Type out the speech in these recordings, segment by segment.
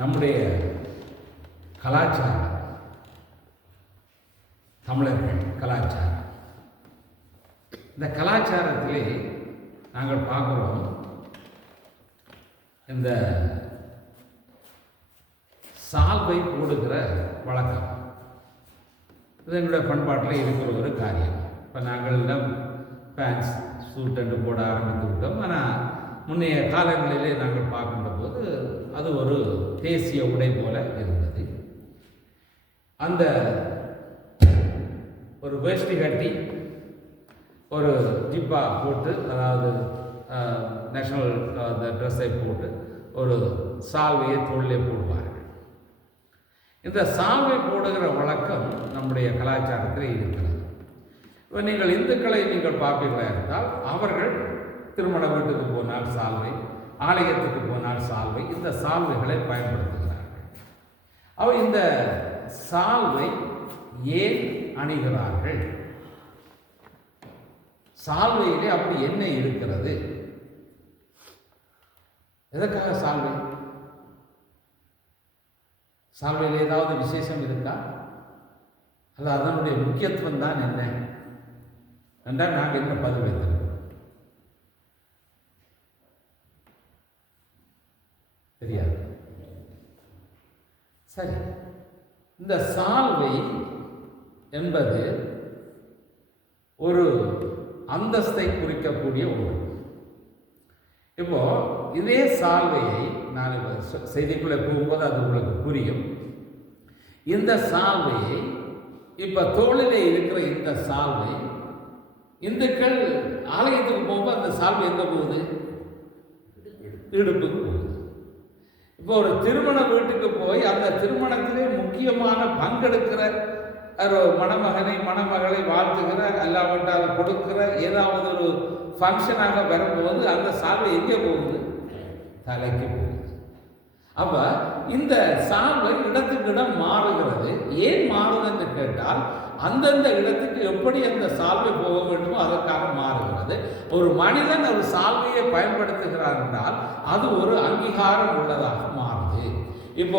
நம்முடைய கலாச்சாரம், தமிழர்கள் கலாச்சாரம், இந்த கலாச்சாரத்திலே நாங்கள் பார்க்குறோம் இந்த சால்வை போடுகிற வழக்கம். இது என்னுடைய பண்பாட்டில் இருக்கிற ஒரு காரியம். இப்போ நாங்கள் பேண்ட்ஸ் சூட் என்று போட ஆரம்பித்து விட்டோம். ஆனால் முன்னைய காலங்களிலே நாங்கள் பார்க்கின்ற போது அது ஒரு தேசிய உடை போல இருந்தது. அந்த ஒரு வேஷ்டி கட்டி ஒரு ஜிப்பா போட்டு, அதாவது நேஷனல் அந்த ட்ரெஸ்ஸை போட்டு ஒரு சால்வையை தோளிலே போடுவார்கள். இந்த சால்வை போடுகிற வழக்கம் நம்முடைய கலாச்சாரத்தில் இருக்கிறது. இப்போ நீங்கள் இந்துக்களை நீங்கள் பார்ப்பீர்களா இருந்தால் அவர்கள் திருமண வீட்டுக்கு போனால் சால்வை, ஆலயத்துக்கு போனால் சால்வை, இந்த சால்வைகளை பயன்படுத்துகிறார்கள். அவர் இந்த சால்வை ஏன் அணிகிறார்கள்? சால்வையிலே அப்படி என்ன இருக்கிறது? எதற்காக சால்வை? சால்வையில் ஏதாவது விசேஷம் இருக்கா? அது அதனுடைய முக்கியத்துவம் தான் என்ன என்றால் நாங்கள் என்ன பதில் வைத்திருக்கிறோம்? தெரியாது. சரி, இந்த சால்வை என்பது ஒரு அந்தஸ்தை குறிக்கக்கூடிய ஒன்று. இப்போ இதே சால்வையை நான் செய்திக்குள்ளே போகும்போது அது உங்களுக்கு புரியும். இந்த சால்வையை இப்போ தோளிலே இருக்கிற இந்த சால்வை இந்துக்கள் ஆலயத்துக்கு போகும்போது அந்த சால்வை எங்க போகுது? இடுப்புக்கு போகுது. இப்போ ஒரு திருமண வீட்டுக்கு போய் அந்த திருமணத்திலே முக்கியமான பங்கெடுக்கிற மணமகனை மணமகளை வாழ்த்துகிற, அல்லாவிட்டால் கொடுக்கிற ஏதாவது ஒரு ஃபங்க்ஷனாக வரும்போது அந்த சால்வை எங்கே போகுது? தலைக்கு போகுது. அப்ப இந்த சால்வை இடத்துக்கு இடம் மாறுகிறது. ஏன் மாறுது என்று கேட்டால் அந்தந்த இடத்துக்கு எப்படி அந்த சால்வை போக வேண்டுமோ அதற்காக மாறுகிறது. ஒரு மனிதன் ஒரு சால்வையை பயன்படுத்துகிறார் என்றால் அது ஒரு அங்கீகாரம் உள்ளதாக மாறுது. இப்போ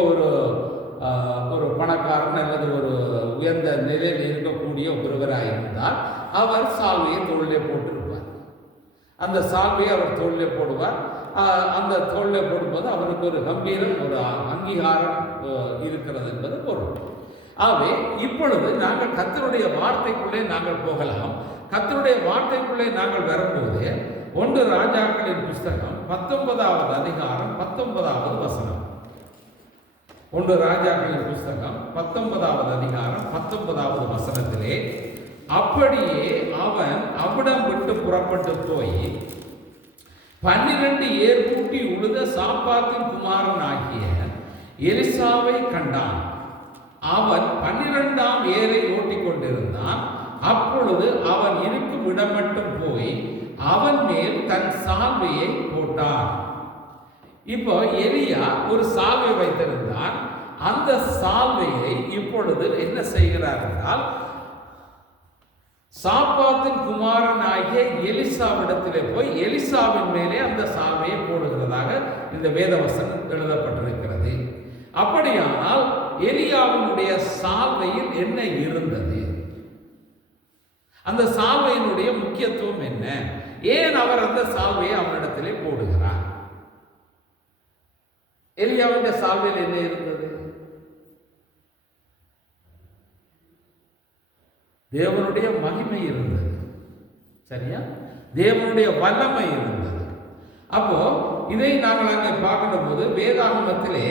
ஒரு பணக்காரன் அல்லது ஒரு உயர்ந்த நிலையில் இருக்கக்கூடிய ஒருவராக இருந்தால் அவர் சால்வையை தோளிலே போட்டிருப்பார். அந்த சால்வையை அவர் தோளிலே போடுவார். அந்த தோளிலே போடும்போது அவருக்கு ஒரு கம்பீரம், ஒரு அங்கீகாரம் இருக்கிறது என்பது பொருள். ஆகவே இப்பொழுது நாங்கள் கர்த்தருடைய வார்த்தைக்குள்ளே நாங்கள் போகலாம். கர்த்தருடைய வார்த்தைக்குள்ளே நாங்கள் வரும்போது 1 ராஜாக்களின் புஸ்தகம் 19வது அதிகாரம் 19வது வசனம். 1 ராஜாக்களின் புஸ்தகம் 19வது அதிகாரம் 19வது வசனத்திலே, அப்படியே அவன் அவ்விடம் விட்டு புறப்பட்டு போய் 12 ஏர் பூட்டி உழுத சாப்பாத்தின் குமாரன் ஆகிய எலிசாவை கண்டான். அவன் 12ஆம் ஏரை ஓட்டிக் கொண்டிருந்தான். அப்பொழுது அவன் இருக்கும் இடம் மட்டும் போய் அவன் மேல் தன் சால்வையை போட்டான். இப்போ எலியா ஒரு சால்வை வைத்திருந்தான். அந்த சால்வையை இப்பொழுது என்ன செய்கிறார் என்றால் சாப்பாத்தின் குமாரன் ஆகிய எலிசாவிடத்திலே போய் எலிசாவின் மேலே அந்த சால்வையை போடுகிறதாக இந்த வேதவசனம் எழுதப்பட்டிருக்கிறது. அப்படியானால் எலியாவினுடைய சால்வையில் என்ன இருந்தது? அந்த சால்வையினுடைய முக்கியத்துவம் என்ன? ஏன் அவர் அந்த சால்வையை அவனிடத்திலே போடுகிறார்? எலியாவுடைய சால்வையில் என்ன இருந்தது? தேவனுடைய மகிமை இருந்தது. சரியா? தேவனுடைய வல்லமை இருந்தது. அப்போ இதை நாங்கள் அங்கே பார்க்கிற போது வேதாகமத்திலே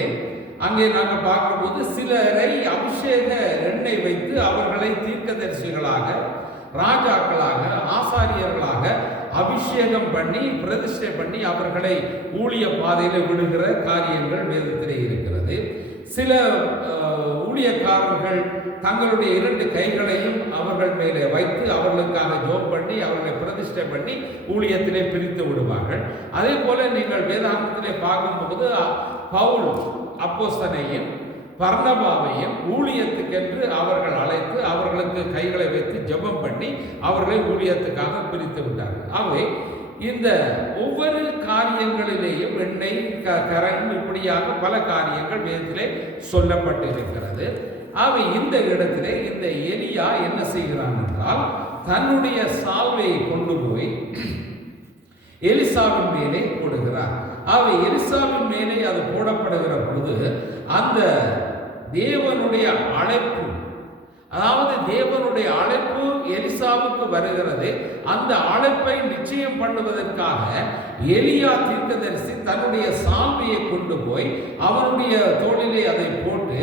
அங்கே நாங்கள் பார்க்கும்போது சிலரை அபிஷேக எண்ணெய் வைத்து அவர்களை தீர்க்கதரிசிகளாக, ராஜாக்களாக, ஆசாரியர்களாக அபிஷேகம் பண்ணி பிரதிஷ்டை பண்ணி அவர்களை ஊழிய பாதையில விடுகிற காரியங்கள் வேதத்திலே இருக்கிறது. சில ஊழியக்காரர்கள் தங்களுடைய 2 கைகளையும் அவர்கள் மேலே வைத்து அவர்களுக்காக ஜோம் பண்ணி அவர்களை பிரதிஷ்டை பண்ணி ஊழியத்திலே பிரித்து விடுவார்கள். அதே போல நீங்கள் வேதாகமத்திலே பார்க்கும்போது பவுல் அப்போஸ்தலனையும் பர்னபாவையும் ஊழியத்துக்கென்று அவர்கள் அழைத்து அவர்களுக்கு கைகளை வைத்து ஜெபம் பண்ணி அவர்களை ஊழியத்துக்காக பிரித்து விட்டார்கள். ஆகவே இந்த ஒவ்வொரு காரியங்களிலேயும் எண்ணெய் கரண் இப்படியாக பல காரியங்கள் வேதத்திலே சொல்லப்பட்டிருக்கிறது. அவை இந்த இடத்திலே இந்த எலியா என்ன செய்கிறான் என்றால் தன்னுடைய சால்வையை கொண்டு போய் எலிசாவின் மேலே போடுகிறார். அவை எலிசாவின் மேலே அது போடப்படுகிற பொழுது அந்த தேவனுடைய அழைப்பு, அதாவது தேவனுடைய அழைப்பு எலிசாவுக்கு வருகிறது. அந்த அழைப்பை நிச்சயம் பண்ணுவதற்காக எலியா தீர்க்கதரிசி தன்னுடைய சால்வையை கொண்டு போய் அவனுடைய தோளிலே அதை போட்டு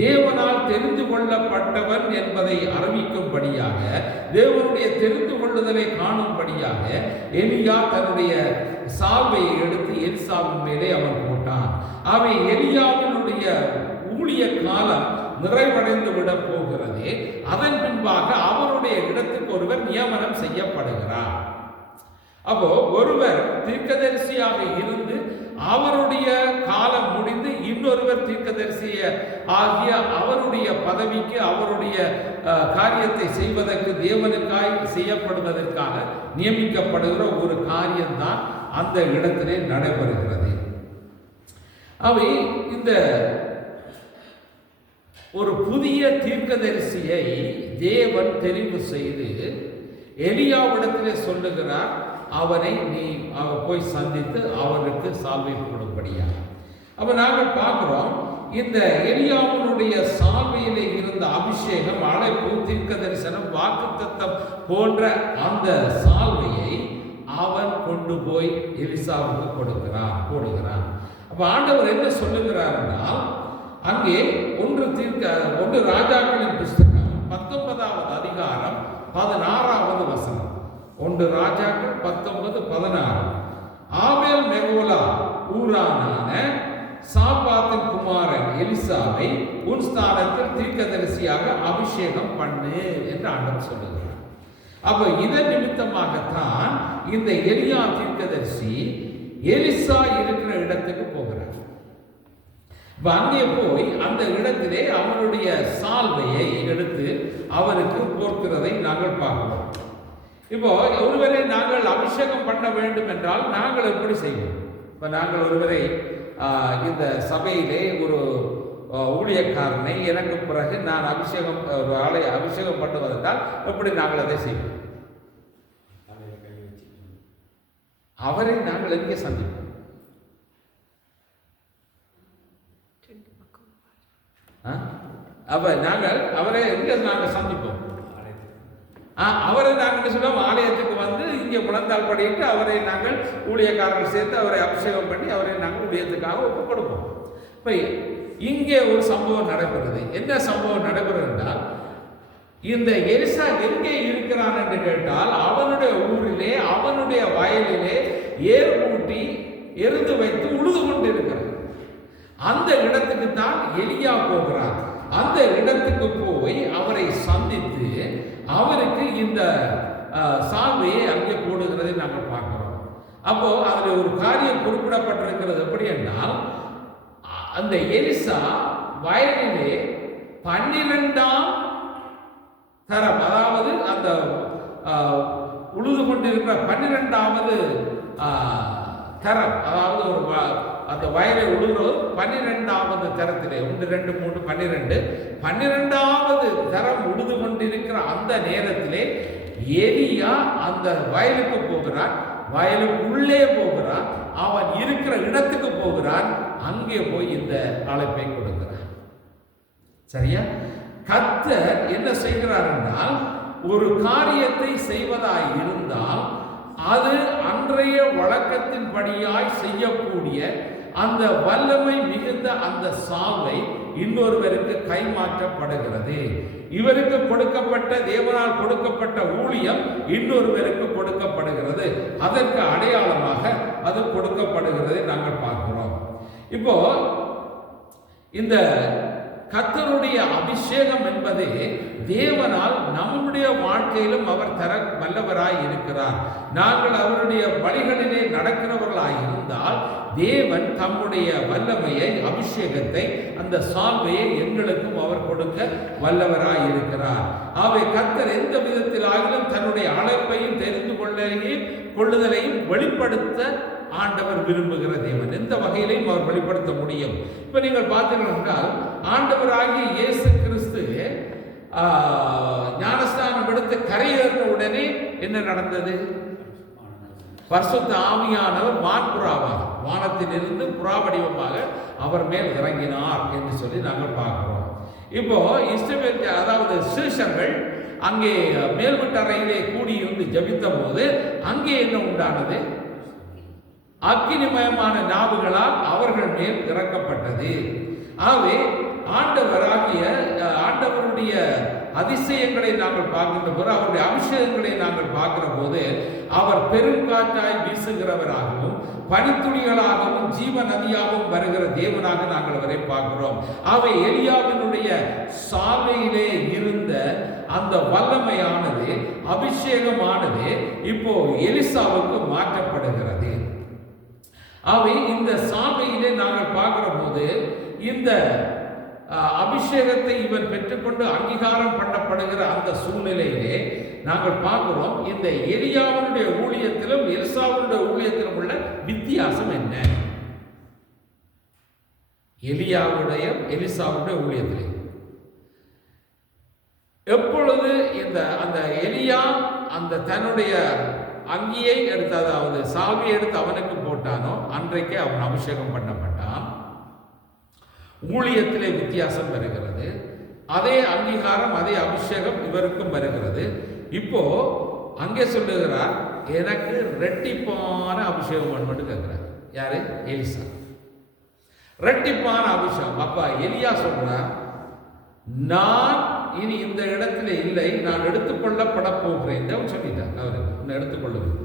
தேவனால் தெரிந்து கொள்ளப்பட்டவன் என்பதை அறிவிக்கும்படியாக, தேவனுடைய தெரிந்து கொள்ளுதலை காணும்படியாக எலியா தன்னுடைய சால்வையை எடுத்து எலிசாவின் மேலே அவன் போட்டான். அவை எலியாவினுடைய ஊழிய காலம் நிறைவடைந்து விட போகிறது. அதன் பின்பாக அவருடைய இடத்துக்கு ஒருவர் நியமனம் செய்யப்படுகிறார். அப்போ ஒருவர் தீர்க்கதரிசியாக இருந்து அவருடைய காலம் முடிந்து இன்னொருவர் தீர்க்கதரிசிய ஆகிய அவருடைய பதவிக்கு அவருடைய காரியத்தை செய்வதற்கு தேவனுக்காய் செய்யப்படுவதற்காக நியமிக்கப்படுகிற ஒரு காரியம்தான் அந்த இடத்திலே நடைபெறுகிறது. அவை இந்த ஒரு புதிய தீர்க்கதரிசியை தேவன் தெரிவு செய்து எலியாவிடத்திலே சொல்லுகிறார், அவனை நீ போய் சந்தித்து அவனுக்கு சால்வை போடும்படியா. அப்ப நாங்கள் பார்க்கிறோம், இந்த எலியாவினுடைய சால்வையிலே இருந்த அபிஷேகம், அழைப்பு, தீர்க்க தரிசனம், வாக்குத்தத்தம் போன்ற அந்த சால்வையை அவன் கொண்டு போய் எலிசாவுக்கு போடுகிறான். அப்ப ஆண்டவர் என்ன சொல்லுகிறார் என்றால், அங்கே ஒன்று ராஜாக்களின் புஸ்தகம் 19வது அதிகாரம் 16வது வசனம். 1 ராஜாக்கள் 19:16. ஆபேல் மெகோலா ஊரானான சாபாத்தின் குமாரன் எலிசாவை உன் ஸ்தானத்தில் தீர்க்கதரிசியாக அபிஷேகம் பண்ணு என்று ஆண்டவர் சொல்லுகிறார். அப்ப இதன் நிமித்தமாகத்தான் இந்த எலியா தீர்க்கதரிசி எலிசா இருக்கிற இடத்துக்கு போகிறார். அங்கே போய் அந்த இடத்திலே அவனுடைய சால்வையை எடுத்து அவருக்கு போர்க்கிறதை நாங்கள் பார்க்கிறோம். இப்போ ஒருவரை நாங்கள் அபிஷேகம் பண்ண வேண்டும் என்றால் நாங்கள் எப்படி செய்வோம்? இப்போ நாங்கள் ஒருவரை இந்த சபையிலே ஒரு ஊழியக்காரனை எனக்கு பிறகு நான் ஒரு ஆளை அபிஷேகம் பண்ணுவதென்றால் எப்படி நாங்கள் அதை செய்வோம்? அவரை நாங்கள் எங்கே சந்திப்போம்? அப்ப நாங்கள் அவரை எங்கே நாங்கள் சந்திப்போம்? அவரை நாங்கள் சொல்லுவோம், ஆலயத்துக்கு வந்து இங்கே முழந்தால் படிட்டு அவரை நாங்கள் ஊழியக்காரர்கள் சேர்த்து அவரை அபிஷேகம் பண்ணி அவரை நாங்கள் ஊழியத்துக்காக ஒப்புக் கொடுப்போம். இப்போ இங்கே ஒரு சம்பவம் நடைபெறுது. என்ன சம்பவம் நடைபெறுது என்றால், இந்த எலிசா எங்கே இருக்கிறான் என்று கேட்டால் அவனுடைய ஊரிலே அவனுடைய வயலிலே ஏர் பூட்டி எரிந்து வைத்து உழுது கொண்டு இருக்கிறார். அந்த இடத்துக்கு தான் எலியா போகிறார். அந்த இடத்துக்கு போய் அவரை சந்தித்து அவருக்கு இந்த சால்வையை அங்கே போடுகிறதை நாங்கள் பார்க்கிறோம். அப்போ அதில் ஒரு காரியம் குறிப்பிடப்பட்டிருக்கிறது. எப்படி என்றால், அந்த எலிசா வயலிலே 12ஆம் தரம், அதாவது அந்த உழுது கொண்டிருக்கிற 12வது தரம், அதாவது ஒரு அந்த வயலை உழுகிறது 12வது தரத்திலே 1 2 3 12வது தரம் உழுது கொண்டிருக்கிற அந்த நேரத்திலே எலியா அந்த வயலுக்கு போகிறான். வயலுக்கு உள்ளே போகிறான். அவன் இருக்கிற இடத்துக்கு போகிறான். அங்கே போய் இந்த அழைப்பை கொடுக்கிறான். சரியா? கர்த்தர் என்ன செய்கிறார் என்றால், ஒரு காரியத்தை செய்வதாய் இருந்தால் அது அன்றைய வழக்கத்தின்படியாய் செய்யக்கூடிய அந்த வல்லமை மிகுந்த அந்த சால்வை இன்னொருவருக்கு கைமாற்றப்படுகிறது. இவருக்கு கொடுக்கப்பட்ட, தேவனால் கொடுக்கப்பட்ட ஊழியம் இன்னொருவருக்கு கொடுக்கப்படுகிறது. அதற்கு அடையாளமாக அது கொடுக்கப்படுகிறதை நாங்கள் பார்க்கிறோம். இப்போ இந்த கர்த்தருடைய அபிஷேகம் என்பது தேவனால் நம்முடைய வாழ்க்கையிலும் அவர் தர வல்லவராய் இருக்கிறார். நாங்கள் அவருடைய வழிகளிலே நடக்கிறவர்களாய் இருந்தால் தேவன் தம்முடைய வல்லமையை, அபிஷேகத்தை, அந்த சால்வையை எங்களுக்கும் அவர் கொடுக்க வல்லவராய் இருக்கிறார். அவை கர்த்தர் எந்த விதத்தில் ஆகிலும் தன்னுடைய அழைப்பையும் தெரிந்து கொள்ளுதலையும் வெளிப்படுத்த ஆண்டவர் விரும்புகிற தேவன். எந்த வகையிலையும் அவர் வெளிப்படுத்த முடியும். இப்ப நீங்கள் பார்த்தீர்கள் என்றால், ஆண்டவராகிய இயேசு கிறிஸ்து ஞானஸ்தானம் எடுத்து கரையேறின உடனே என்ன நடந்தது? பரிசுத்த ஆவியானவர் வான்புறாவாக, வானத்திலிருந்து புறா வடிவமாக அவர் மேல் இறங்கினார் என்று சொல்லி நாங்கள் பார்க்கிறோம். இப்போ இஸ்ரவேல், அதாவது சீஷர்கள் அங்கே மேல்வீட்டறையிலே கூடியிருந்து ஜபித்த போது அங்கே என்ன உண்டானது? அக்கினிமயமான நாவுகளால் அவர்கள் மேல் இறக்கப்பட்டது. ஆகவே ஆண்டவருடைய அதிசயங்களை நாங்கள் பார்க்கின்ற போது, அவருடைய அபிஷேகங்களை நாங்கள் பார்க்கிற போது, அவர் பெருங்காற்றாய் வீசுகிறவராகவும் பனித்துளிகளாகவும் ஜீவ நதியாகவும் வருகிற தேவனாக நாங்கள் அவரை பார்க்கிறோம். அவை எலியாவினுடைய சாலையிலே இருந்த அந்த வல்லமையானது, அபிஷேகமானது இப்போ எலிசாவுக்கு மாற்றப்படுகிறது. அவை இந்த சாலையிலே நாங்கள் பார்க்கிற போது இந்த அபிஷேகத்தை இவன் பெற்றுக்கொண்டு அங்கீகாரம் பண்ணப்படுகிற அந்த சூழ்நிலையிலே நாங்கள் பார்க்கிறோம், இந்த எலியாவுடைய ஊழியத்திலும் எலிசாவுடைய ஊழியத்திலும் உள்ள வித்தியாசம் என்ன? எலிசாவுடைய ஊழியத்திலே எப்பொழுது அந்த எலியா அந்த தன்னுடைய அங்கியை எடுத்து, அதாவது சாவியை எடுத்து அவனுக்கு போட்டானோ அன்றைக்கே அவன் அபிஷேகம் பண்ணப்பட்டான். ஊழியத்திலே வித்தியாசம் வருகிறது. அதே அங்கீகாரம், அதே அபிஷேகம் இவருக்கும் வருகிறது. இப்போ அங்கே சொல்லுகிறார், எனக்கு ரெட்டிப்பான அபிஷேகம் வேணும்னு கேட்கிறார். யாரு? எலிசா. ரெட்டிப்பான அபிஷேகம். அப்ப எலியா சொல்றார், நான் இனி இந்த இடத்துல இல்லை, நான் எடுத்துக்கொள்ளப்பட போகிறேன். சொல்லிட்டார் அவருக்கு, உன்னை எடுத்துக்கொள்ளுவேன்.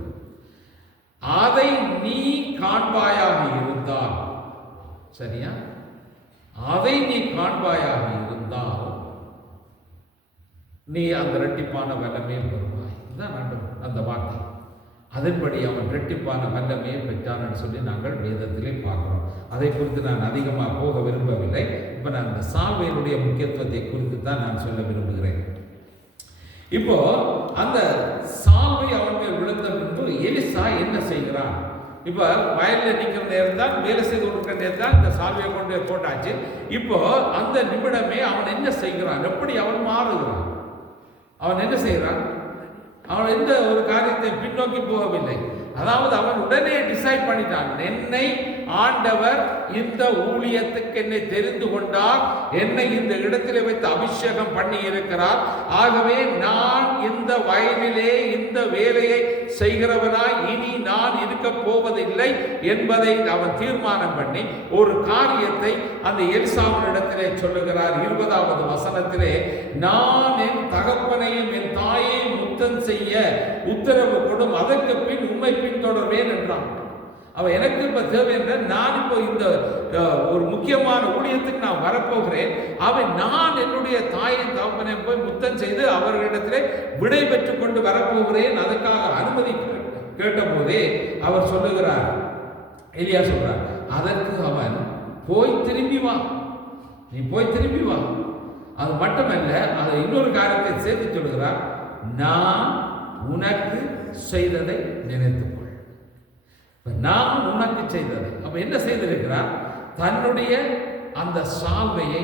அதை நீ காண்பாயாக இருந்தால், சரியா? அதை நீ காண்பாயாக இருந்தால் நீ அந்த இரட்டிப்பான வல்லமையை பெறுவாய். இதுதான் அந்த வார்த்தை. அதன்படி அவன் இரட்டிப்பான வல்லமையை பெற்றான்னு சொல்லி நாங்கள் வேதத்திலே பார்க்கிறோம். அதை குறித்து நான் அதிகமாக போக விரும்பவில்லை. இப்போ நான் அந்த சால்வையினுடைய முக்கியத்துவத்தை குறித்து தான் நான் சொல்ல விரும்புகிறேன். இப்போ அந்த சால்வை அவன் மேல் விழுந்த பின்பு எலிசா என்ன செய்கிறான்? இப்போ வயலில் நிற்கிற நேரம் தான், வேலை செய்து கொடுக்குற நேரம் தான் இந்த சால்வையை கொண்டு போட்டாச்சு. இப்போ அந்த நிமிடமே அவன் என்ன செய்கிறான்? எப்படி அவன் மாறுகிறான்? அவன் என்ன செய்கிறான்? அவன் எந்த ஒரு காரியத்தை பின்னோக்கி போகவில்லை. அதாவது அவன் உடனே டிசைட் பண்ணிட்டான், என்னை ஆண்டவர் இந்த ஊழியத்துக்கு என்னை தெரிந்து கொண்டார், என்னை இந்த இடத்திலே வைத்து அபிஷேகம் பண்ணி இருக்கிறார். ஆகவே நான் இந்த வயலிலே இந்த வேலையை செய்கிறவனாய் இனி நான் இருக்க போவதில்லை என்பதை அவன் தீர்மானம் பண்ணி ஒரு காரியத்தை அந்த எலிசாவினிடத்திலே சொல்லுகிறார். 20வது வசனத்திலே, நான் என் தகப்பனையும் என் தாயையும் முத்தம் செய்ய உத்தரவு கொடும், அதற்கு பின் உண்மை பின்தொடர்வேன் என்றான். அவன் எனக்கு இப்ப தேவை என்ற, நான் இப்போ இந்த ஒரு முக்கியமான ஊழியத்துக்கு நான் வரப்போகிறேன். அவன் நான் என்னுடைய தாயின் தகப்பனை போய் முத்தம் செய்து அவர்களிடத்திலே விடை பெற்றுக் கொண்டு வரப்போகிறேன். அதுக்காக அனுமதி கேட்ட போதே அவர் சொல்லுகிறார், எலியா சொல்றார், அதற்கு அவன் போய் திரும்பி வா, நீ போய் திரும்பி வா. அது மட்டுமல்ல, அதை இன்னொரு காரியத்தை சேர்த்து சொல்லுகிறார், நான் உனக்கு செய்ததை நினைத்துக்கொள். நான் உனக்கு செய்ததை, அப்ப என்ன செய்திருக்கிறார்? தன்னுடைய அந்த சால்வையை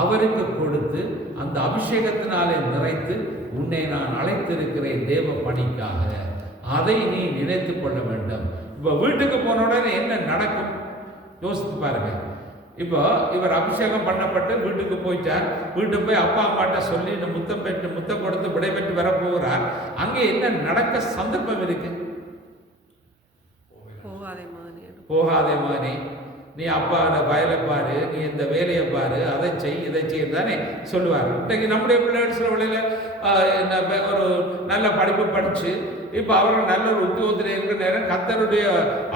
அவருக்கு கொடுத்து அந்த அபிஷேகத்தினாலே நிறைத்து, உன்னை நான் அழைத்திருக்கிறேன் தேவ பணிக்காக, அதை நீ நினைத்து கொள்ள வேண்டும். இப்ப வீட்டுக்கு போன உடனே என்ன நடக்கும் யோசித்து பாருங்க. இப்போ இவர் அபிஷேகம் பண்ணப்பட்டு வீட்டுக்கு போயிட்டார். வீட்டுக்கு போய் அப்பா அம்மாட்ட சொல்லி முத்தம் கொடுத்து விடைபெற்று வரப்போகிறார். அங்கே என்ன நடக்க சந்தர்ப்பம் இருக்கு? போகாதே மகனே, நீ அப்பா வயலை பாரு, நீ இந்த வேலையை பாரு, அதை செய் இதை செய்ய தானே சொல்லுவார். இன்றைக்கு நம்முடைய பிள்ளைகள் சில வழியில் ஒரு நல்ல படிப்பு படித்து இப்போ அவர்கள் நல்ல ஒரு உத்தியோகத்தில் இருக்கிற நேரம் கர்த்தருடைய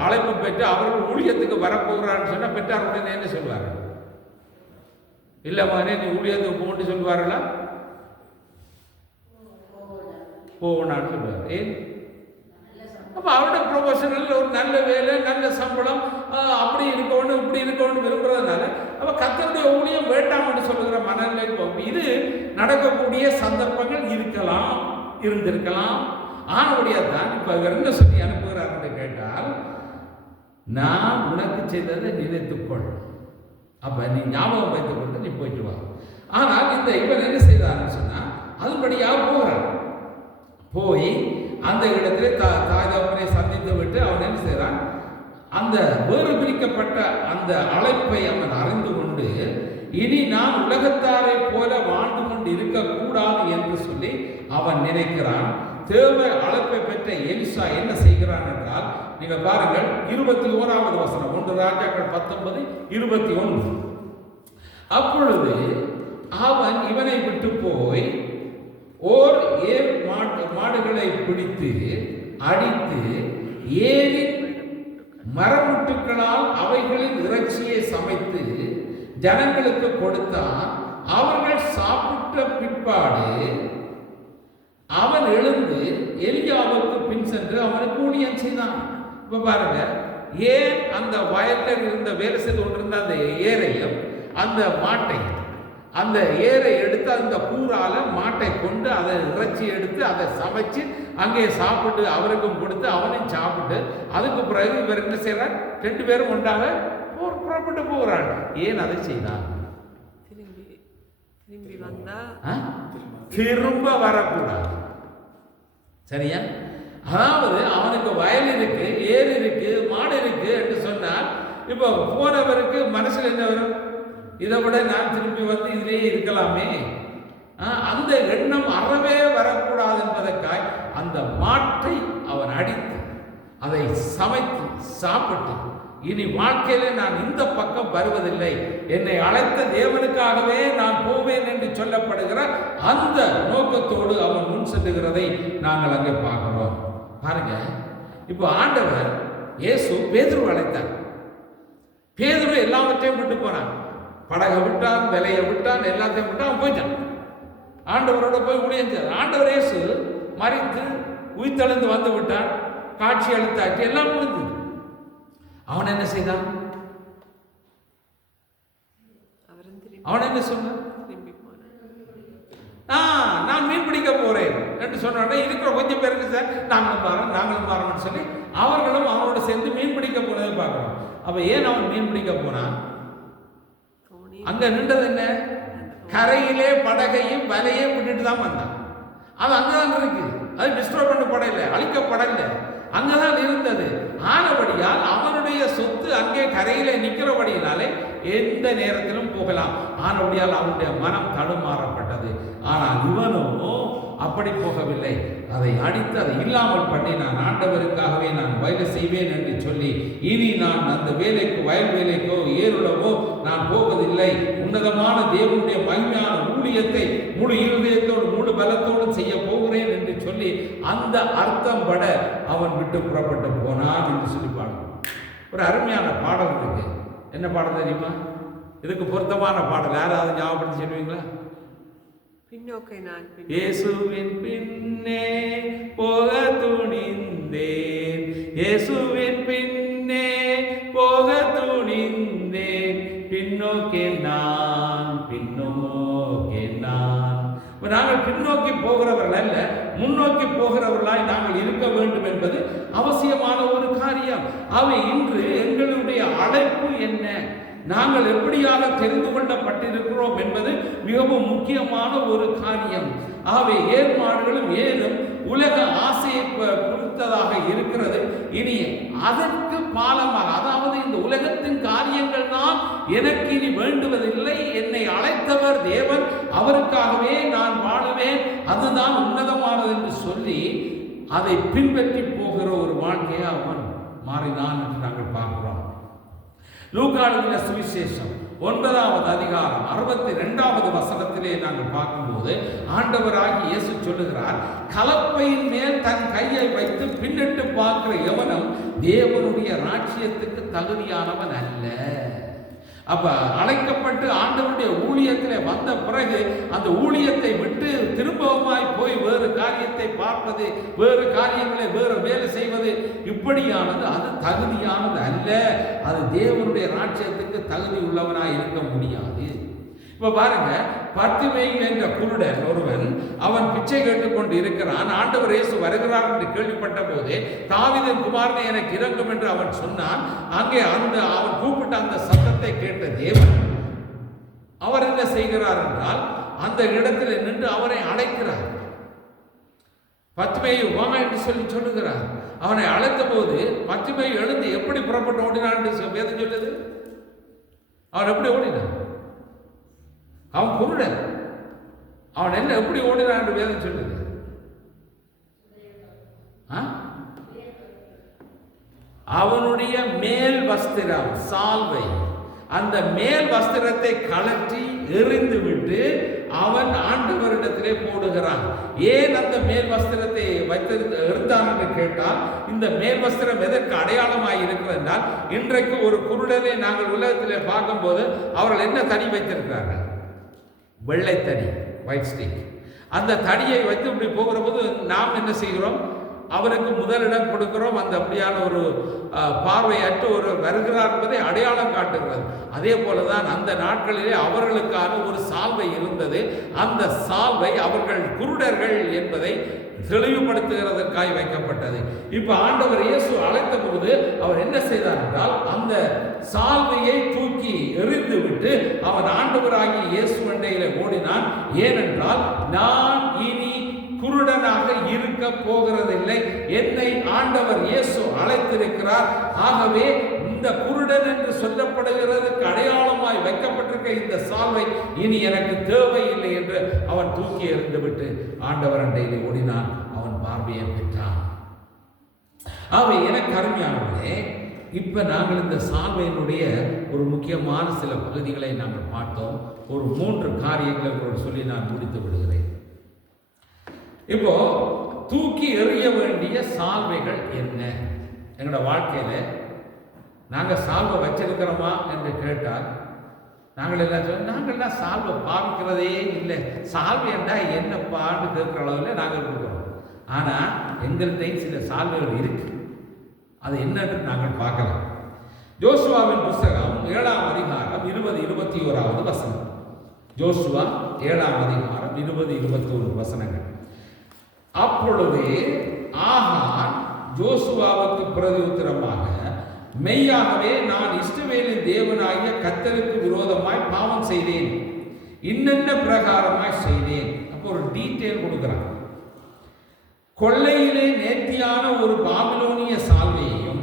அழைப்பு பெற்று அவர்கள் ஊழியத்துக்கு வரப்போகிறான்னு சொன்னால் பெற்றாருடைய என்ன சொல்லுவார்கள்? இல்லை மகனே நீ ஊழியத்துக்கு போட்டு சொல்லுவார்களா? போகணும்னு சொல்லுவார். ஏன்? அப்போ அவருடைய ப்ரொஃபஷனல் ஒரு நல்ல வேலை, நல்ல சம்பளம், அப்படி இருக்கணும் இப்படி இருக்கணும்னு விரும்புறதுனால அப்போ கர்த்தருடைய ஊழியம் வேண்டாம்னு சொல்லுகிற மனநிலை போகும். இது நடக்கக்கூடிய சந்தர்ப்பங்கள் இருந்திருக்கலாம். ஆனபடியா தான் இப்போ என்ன சொல்லி அனுப்புகிறார் கேட்டால், நான் உனக்கு செய்ததை நினைத்துக்கொள், அப்போ நீ ஞாபகம் வைத்துக் கொண்டு நீ போயிட்டு வா. ஆனால் இந்த இவன் என்ன செய்தான்னு சொன்னால் அதுபடியாக போகிறான். போய் அந்த இடத்துல தாய் தகப்பனை சந்தித்து விட்டு அவன் என்ன செய்கிறான், அந்த வேறு பிரிக்கப்பட்ட அந்த அழைப்பை அவன் அறிந்து கொண்டு இனி நான் உலகத்தாரை போல வாழ்ந்து கொண்டு இருக்கக்கூடாது என்று சொல்லி அவன் நினைக்கிறான். தேவ அழைப்பை பெற்ற எலிசா என்ன செய்கிறான் என்றால், நீங்க பாருங்கள் 21வது வசனம், 1 ராஜாக்கள் 19:21. அப்பொழுது அவன் இவனை விட்டு போய் ஓர் ஏர் மாடுகளை பிடித்து அடித்து ஏரின் மரமுட்டுக்களால் அவைகளின் இறைச்சியை சமைத்து ஜனங்களுக்கு கொடுத்தான். அவர்கள் சாப்பிட்ட பிற்பாடு அவன் எழுந்து எலியாவுக்கு பின் சென்று அவனுக்கு ஊழியம் செய்தான். இப்ப பாருங்க, ஏன் அந்த வயலில் இருந்த வேலை செய்து கொண்டிருந்த அந்த ஏரையும் அந்த மாட்டை, அந்த ஏரை எடுத்து அந்த கூறால மாட்டை கொண்டு அதை இறைச்சி எடுத்து அதை சமைச்சு அங்கே சாப்பிட்டு அவருக்கும் கொடுத்து அவனையும் சாப்பிட்டு அதுக்கு பிறகு இவர் என்ன செய்யறார், 2 பேரும் ஒன்றாக புறப்பட்டு போகிறாங்க. ஏன் அதை செய்தான்? திரும்ப வரக்கூடாது. சரியா? அதாவது அவனுக்கு வயல் இருக்கு, ஏர் இருக்கு, மாடு இருக்கு என்று சொன்னால் இப்போ போனவருக்கு மனசுல என்ன வரும், இதை விட நான் திரும்பி வந்து இதிலே இருக்கலாமே. அந்த எண்ணம் அறவே வரக்கூடாது என்பதற்காக அந்த மாட்டை அவன் அடித்து அதை சமைத்து சாப்பிட்டு இனி வாழ்க்கையில நான் இந்த பக்கம் வருவதில்லை, என்னை அழைத்த தேவனுக்காகவே நான் போவேன் என்று சொல்லப்படுகிற அந்த நோக்கத்தோடு அவன் முன் செல்லுகிறதை நாங்கள் அங்கே பார்க்கிறோம். பாருங்க, இப்போ ஆண்டவர் இயேசு பேதுருவை அழைத்தார். பேதுரு எல்லாவற்றையும் விட்டு போனான், படகை விட்டான், விலையை விட்டான், எல்லாத்தையும் விட்டான், அவன் போயிட்டான். ஆண்டவரோட போய் ஊழியம் செய்தார். ஆண்டவர் இயேசு மரித்து உயிர்த்தெழுந்து வந்து விட்டான், காட்சி அளித்தாச்சு, எல்லாம் முடிஞ்சது. அவன் என்ன செய்தான்? அவன் என்ன சொன்னான்? நான் மீன் பிடிக்க போறேன் என்று சொன்ன இருக்கிற கொஞ்சம் பேருக்கு சார் நாங்களும் மாறோம்னு சொல்லி அவர்களும் அவனோட சேர்ந்து மீன் பிடிக்க போனதை பார்க்கணும். அப்ப ஏன் அவன் மீன் பிடிக்க போனான்? அங்க நின்றது என்ன? கரையிலே படகையும் வலையும் விட்டுட்டு தான் வந்தான். அது அங்கதான் இருக்கு, அது டிஸ்டர்ப் பண்ணப்படலை, அழிக்கப்படலை, அங்கதான் இருந்தது. ஆனபடியால் அவனுடைய சொத்து அங்கே கரையிலே நிற்கிறபடியினாலே எந்த நேரத்திலும் போகலாம். ஆனபடியால் அவனுடைய மனம் தடுமாறப்பட்டது. ஆனால் இவனோ அப்படி போகவில்லை. அதை அடித்து அதை இல்லாமல் பண்ணி நான் ஆண்டவருக்காகவே நான் வேலை செய்வேன் என்று சொல்லி இனி நான் அந்த வேலைக்கு, வயல் வேலைக்கோ ஏருளவோ நான் போவதில்லை, உன்னதமான தேவனுடைய மகிமையான ஊழியத்தை முழு இருதயத்தோடு முழு பலத்தோடு செய்ய போகிறேன் என்று சொல்லி அந்த அர்த்தம் பட அவன் விட்டு புறப்பட்டு போனான் என்று சொல்லி பாடணும். ஒரு அருமையான பாடல் இருக்கு. என்ன பாடல் தெரியுமா? இதுக்கு பொருத்தமான பாடல் யாராவது ஞாபகப்படுத்தி சொல்லுவீங்களா? இயேசுவின் பின்னே போக துணிந்தேன், இயேசுவின் பின்னே போக துணிந்தேன், பின்னோக்கே நான், பின்னோக்கே நான். நாங்கள் பின்னோக்கி போகிறவர்கள் அல்ல, முன்னோக்கி போகிறவர்களாய் நாங்கள் இருக்க வேண்டும் என்பது அவசியமான ஒரு காரியம். அவை இன்று எங்களுடைய அழைப்பு என்ன, நாங்கள் எப்படியாக தெரிந்து கொள்ளப்பட்டிருக்கிறோம் என்பது மிகவும் முக்கியமான ஒரு காரியம். ஆகவே ஏற்பாடுகளும் ஏதும் உலக ஆசையை குறித்ததாக இருக்கிறது. இனி அதற்கு பாலமாக, அதாவது இந்த உலகத்தின் காரியங்கள் தான் எனக்கு இனி வேண்டுவதில்லை, என்னை அழைத்தவர் தேவன், அவருக்காகவே நான் வாழுவேன், அதுதான் உன்னதமானது என்று சொல்லி அதை பின்பற்றி போகிற ஒரு வாழ்க்கையை அவன் மாறினான் என்று நாங்கள் பார்க்கிறோம். லூக்கா எழுதின சுவிசேஷம் 9வது அதிகாரம் 62வது வசனத்திலே நாங்கள் பார்க்கும்போது ஆண்டவராகிய இயேசு சொல்லுகிறார், கலப்பையின் மேல் தன் கையை வைத்து பின்னிட்டு பார்க்கிற எவனும் தேவனுடைய ராஜ்யத்துக்கு தகுதியானவன் அல்ல. அப்ப அழைக்கப்பட்டு ஆண்டவருடைய ஊழியத்திலே வந்த பிறகு அந்த ஊழியத்தை விட்டு திரும்பவுமாய் போய் வேறு காரியத்தை பார்ப்பது, வேறு காரியங்களை வேறு வேலை செய்வது, இப்படியானது அது தகுதியானது அல்ல. அது தேவனுடைய ராஜ்யத்துக்கு தகுதி உள்ளவனாய் இருக்க முடியாது. இப்ப பாருங்க, பர்த்திமேயு என்ற குருடன் ஒருவன், அவன் பிச்சை கேட்டுக்கொண்டு இருக்கிறான். ஆண்டவர் இயேசு வருகிறார் என்று கேள்விப்பட்ட போதே, தாவீதின் குமாரனே எனக்கு இரங்கும் என்று அவன் சொன்னான். அங்கே அவன் கூப்பிட்ட அந்த சத்தத்தை கேட்ட தேவன் அவர் என்ன செய்கிறார் என்றால், அந்த இடத்தில் நின்று அவனை அழைக்கிறார். பர்த்திமேயு வா என்று சொல்லுகிறார். அவனை அழைத்த போது பர்த்திமேயு எழுந்து எப்படி புறப்பட்டு ஓடினான் என்று வேதம் சொல்லுது. அவன் எப்படி ஓடினான்? அவன் குருடன். அவன் என்ன எப்படி ஓடினான் என்று வேதம் சொல்லுது. அவனுடைய மேல் வஸ்திரம், சால்வை, அந்த மேல் வஸ்திரத்தை கழற்றி எறிந்து விட்டு அவன் ஆண்டவரிடத்திலே போடுகிறான். ஏன் அந்த மேல் வஸ்திரத்தை இருந்தான் என்று கேட்டால், இந்த மேல் வஸ்திரம் எதற்கு அடையாளமாய் இருக்கிறது என்றால், இன்றைக்கு ஒரு குருடனை நாங்கள் உலகத்திலே பார்க்கும்போது அவர்கள் என்ன தடி வைத்திருக்கிறார்கள்? வெள்ளை தடி, ஒயிட் ஸ்டிக். அந்த தடியை வைத்து இப்படி போகிற போது நாம் என்ன செய்கிறோம்? அவருக்கு முதலிடம் கொடுக்கிறோம். அந்த அப்படியான ஒரு பார்வையற்ற ஒரு வருகிறார் என்பதை அடையாளம் காட்டுகிறது. அதே போலதான் அந்த நாட்களிலே அவர்களுக்கான ஒரு சால்வை இருந்தது. அந்த சால்வை அவர்கள் குருடர்கள் என்பதை தெளிவுபடுத்துகிறதற்காக வைக்கப்பட்டது. இப்ப ஆண்டவர் இயேசு அழைத்த போது அவர் என்ன செய்தார் என்றால், அந்த சால்வையை தூக்கி எறிந்து விட்டு அவன் ஆண்டவராகிய இயேசு அண்டையிலே ஓடினான். ஏனென்றால், நான் இனி குருடனாக இருக்க போகிறதில்லை, என்னை ஆண்டவர் இயேசு அழைத்திருக்கிறார். ஆகவே இந்த குருடன் என்று சொல்லப்படுகிறதுக்கு அடையாளமாய் வைக்கப்பட்டிருக்க இந்த சால்வை இனி எனக்கு தேவையில்லை என்று அவன் தூக்கி எறிந்துவிட்டு ஆண்டவர் அண்டையிலே ஓடினான். அவன் பார்வையை பெற்றான். ஆகவே எனக்கு அருமையானவர்களே, இப்ப நாங்கள் இந்த சால்வையினுடைய ஒரு முக்கியமான சில பகுதிகளை நாங்கள் பார்த்தோம். ஒரு 3 காரியங்களை சொல்லி நான் முடித்து விடுகிறேன். இப்போ தூக்கி எறிய வேண்டிய சால்வைகள் என்ன? எங்களோட வாழ்க்கையில நாங்கள் சால்வை வச்சிருக்கிறோமா என்று கேட்டால், நாங்கள் என்ன சொல்ல, நாங்கள்லாம் சால்வை பாவிக்கிறதே இல்லை, சால்வை என்றால் என்னப்பான்னு கேட்கிற அளவில் நாங்கள் இருக்கிறோம். ஆனால் எங்கள்கிட்ட சில சால்வைகள் இருக்கு. அது என்னன்னு நாங்கள் பார்க்கலாம். யோசுவாவின் புஸ்தகம் 7ஆம் அதிகாரம் 20-21 வசனம். யோசுவா 7ஆம் அதிகாரம் 20-21 வசனங்கள். அப்பொழுது ஆகான் யோசுவாவுக்கு பிரதியுத்தரமாக, மெய்யாகவே நான் இஸ்ரவேலின் தேவனாகிய கர்த்தருக்கு விரோதமாய் பாவம் செய்தேன், இன்னென்ன பிரகாரமாய் செய்தேன். அப்போ ஒரு டீட்டெயில் கொடுக்கிறான். கொள்ளையிலே நேர்த்தியான ஒரு பாபிலோனிய சால்வையையும்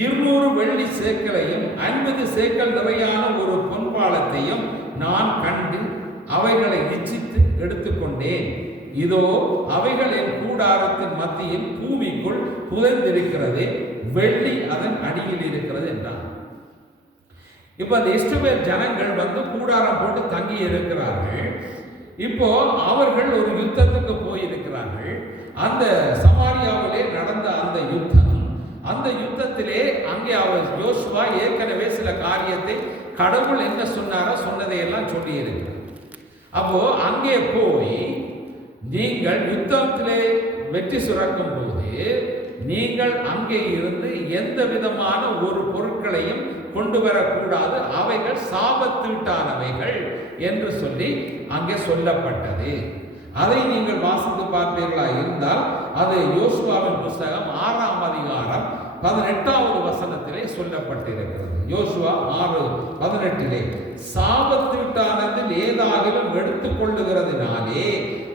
200 வெள்ளி சேக்கலையும் 50 சேக்கல் நிறையான ஒரு பொன்பாலத்தையும் நான் கண்டு அவைகளை இச்சித்து எடுத்துக்கொண்டேன். இதோ அவைகள் என் கூடாரத்தின் மத்தியில் பூமிக்குள் புதைந்திருக்கிறது, வெள்ளி அதன் அடியில் இருக்கிறது என்றார். இப்ப அந்த இஸ்ரவேல் ஜனங்கள் கூடாரம் போட்டு தங்கி இருக்கிறார்கள். இப்போ அவர்கள் ஒரு யுத்தத்துக்கு போயிருக்கிறார்கள். அந்த சமாரியாவிலே நடந்த அந்த யுத்தம், அந்த யுத்தத்திலே அங்கே அவர் யோசுவா ஏற்கனவே சில காரியத்தை கடவுள் என்ன சொன்னாரோ சொன்னதையெல்லாம் சொல்லி இருக்கிறார். அப்போ அங்கே போய் நீங்கள் யுத்தத்திலே வெற்றி சுரக்கும் போது நீங்கள் அங்கே இருந்து எந்த விதமான ஒரு பொருட்களையும் கொண்டு வரக்கூடாது, அவைகள் சாபத்தீட்டானவைகள் என்று சொல்லி அங்கே சொல்லப்பட்டது. அதை நீங்கள் வாசித்து பார்ப்பீர்களா இருந்தால் அது யோசுவாவின் புஸ்தகம் 6ஆம் அதிகாரம் 18வது வசனத்திலே சொல்லப்பட்டிருக்கிறது. யோசுவா 6:18 சாபத்தீட்டானதில் ஏதாகிலும் எடுத்துக் கொள்ளுகிறதினாலே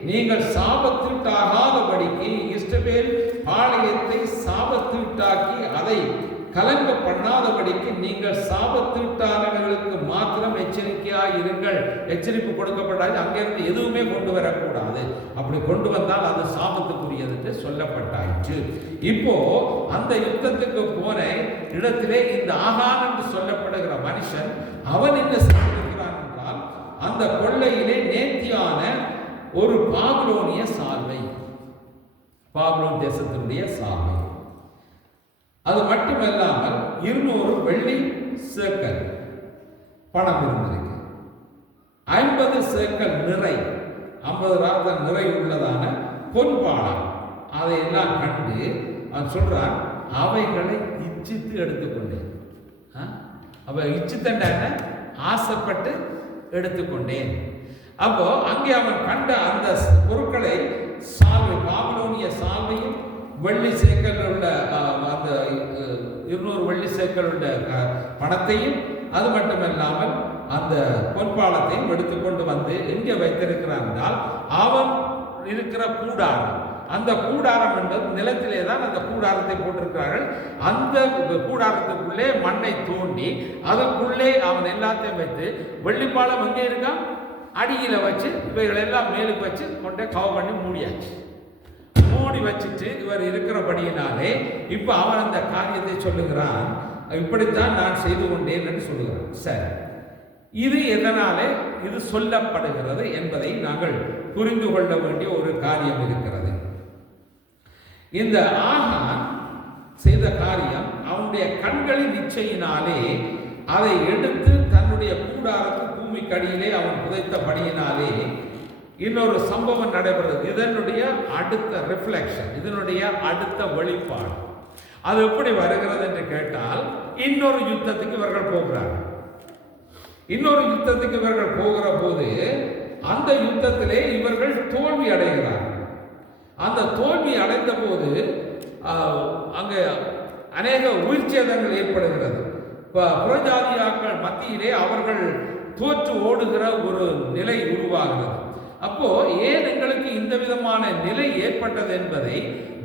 நீங்கள் சாபத்தீட்டாகாதபடிக்கு இஸ்ரவேல் பாளையத்தை சாபத்தீட்டாக்கி அதை கலங்க பண்ணாதபடிக்கு நீங்கள் சாபத்தீட்டானவர்களுக்கு மாத்திரம் எச்சரிக்கையாய் இருங்கள். எச்சரிப்பு கொடுக்கப்பட்டால் அங்கிருந்து எதுவுமே கொண்டு வரக்கூடாது, அப்படி கொண்டு வந்தால் அது சாபத்துக்குரியது என்று சொல்லப்பட்டாயிற்று. இப்போ அந்த யுத்தத்துக்கு போன இடத்திலே இந்த ஆகான் என்று சொல்லப்படுகிற மனுஷன் அவன் என்ன செய்திருக்கிறான் என்றால், அந்த கொள்ளையிலே நேர்த்தியான ஒரு பாபிலோனிய சால்வை, பாபிலோன் தேசத்தினுடைய சால்வை, அது மட்டுமல்லாமல் 200 வெள்ளி சேக்கல், பணம் இருந்திருக்கு. 50 சேக்கல் நிறை, 50 ராத்தல் நிறை உள்ளதான பொன்பாலம். அதையெல்லாம் கண்டு அவன் சொல்றான், அவைகளை இச்சித்து எடுத்துக்கொண்டேன். அப்ப இச்சித்தண்ட ஆசைப்பட்டு எடுத்துக்கொண்டேன். அப்போ அங்கே அவன் கண்ட அந்த பொருட்களை, சால்வை, பாபிலோனிய சால்வையும், வெள்ளி சேக்கல் உள்ள அந்த 200 வெள்ளி சேக்கல் உள்ள பணத்தையும், அது மட்டுமல்லாமல் அந்த பொன்பாலத்தையும் எடுத்துக்கொண்டு வந்து எங்கே வைத்திருக்கிறான் என்றால், அவன் இருக்கிற கூடாரம். அந்த கூடாரம் என்பது நிலத்திலே தான் அந்த கூடாரத்தை போட்டிருக்கிறார்கள். அந்த கூடாரத்துக்குள்ளே மண்ணை தோண்டி அதற்குள்ளே அவன் எல்லாத்தையும் வைத்து, வெள்ளிப்பாலம் எங்கே இருக்கான், அடியில வச்சு இவைகள் எல்லாம் மேலுக்கு வச்சு கொண்டே கவர் பண்ணி மூடியாச்சு. மூடி வச்சுட்டு இவர் இருக்கிறபடியினாலே இப்ப அவன் அந்த காரியத்தை சொல்லுகிறான், இப்படித்தான் நான் செய்து கொண்டேன் என்று சொல்லுகிறான். சரி, இது எதனாலே இது சொல்லப்படுகிறது என்பதை நாங்கள் புரிந்து கொள்ள வேண்டிய ஒரு காரியம் இருக்கிறது. இந்த ஆகான் செய்த காரியம், அவனுடைய கண்களின் இச்சையினாலே அதை எடுத்து தன்னுடைய கூடாரத்து பூமிக்கடியிலே அவன் புதைத்தபடியினாலே இன்னொரு சம்பவம் நடைபெறுது. இதனுடைய அடுத்த ரிஃப்ளெக்ஷன், இதனுடைய அடுத்த வெளிப்பாடு அது எப்படி வருகிறது என்று கேட்டால், இன்னொரு யுத்தத்துக்கு இவர்கள் போகிறார்கள். இன்னொரு யுத்தத்துக்கு இவர்கள் போகிற போது அந்த யுத்தத்திலே இவர்கள் தோல்வி அடைகிறார்கள். அந்த தோல்வி அடைந்த போது அங்கே அநேக உயிர் சேதங்கள் ஏற்படுகிறது. புறஜாதியாக்கள் மத்தியிலே அவர்கள் தோற்று ஓடுகிற ஒரு நிலை உருவாகிறது. அப்போ ஏன் எங்களுக்கு இந்த விதமான நிலை ஏற்பட்டது என்பதை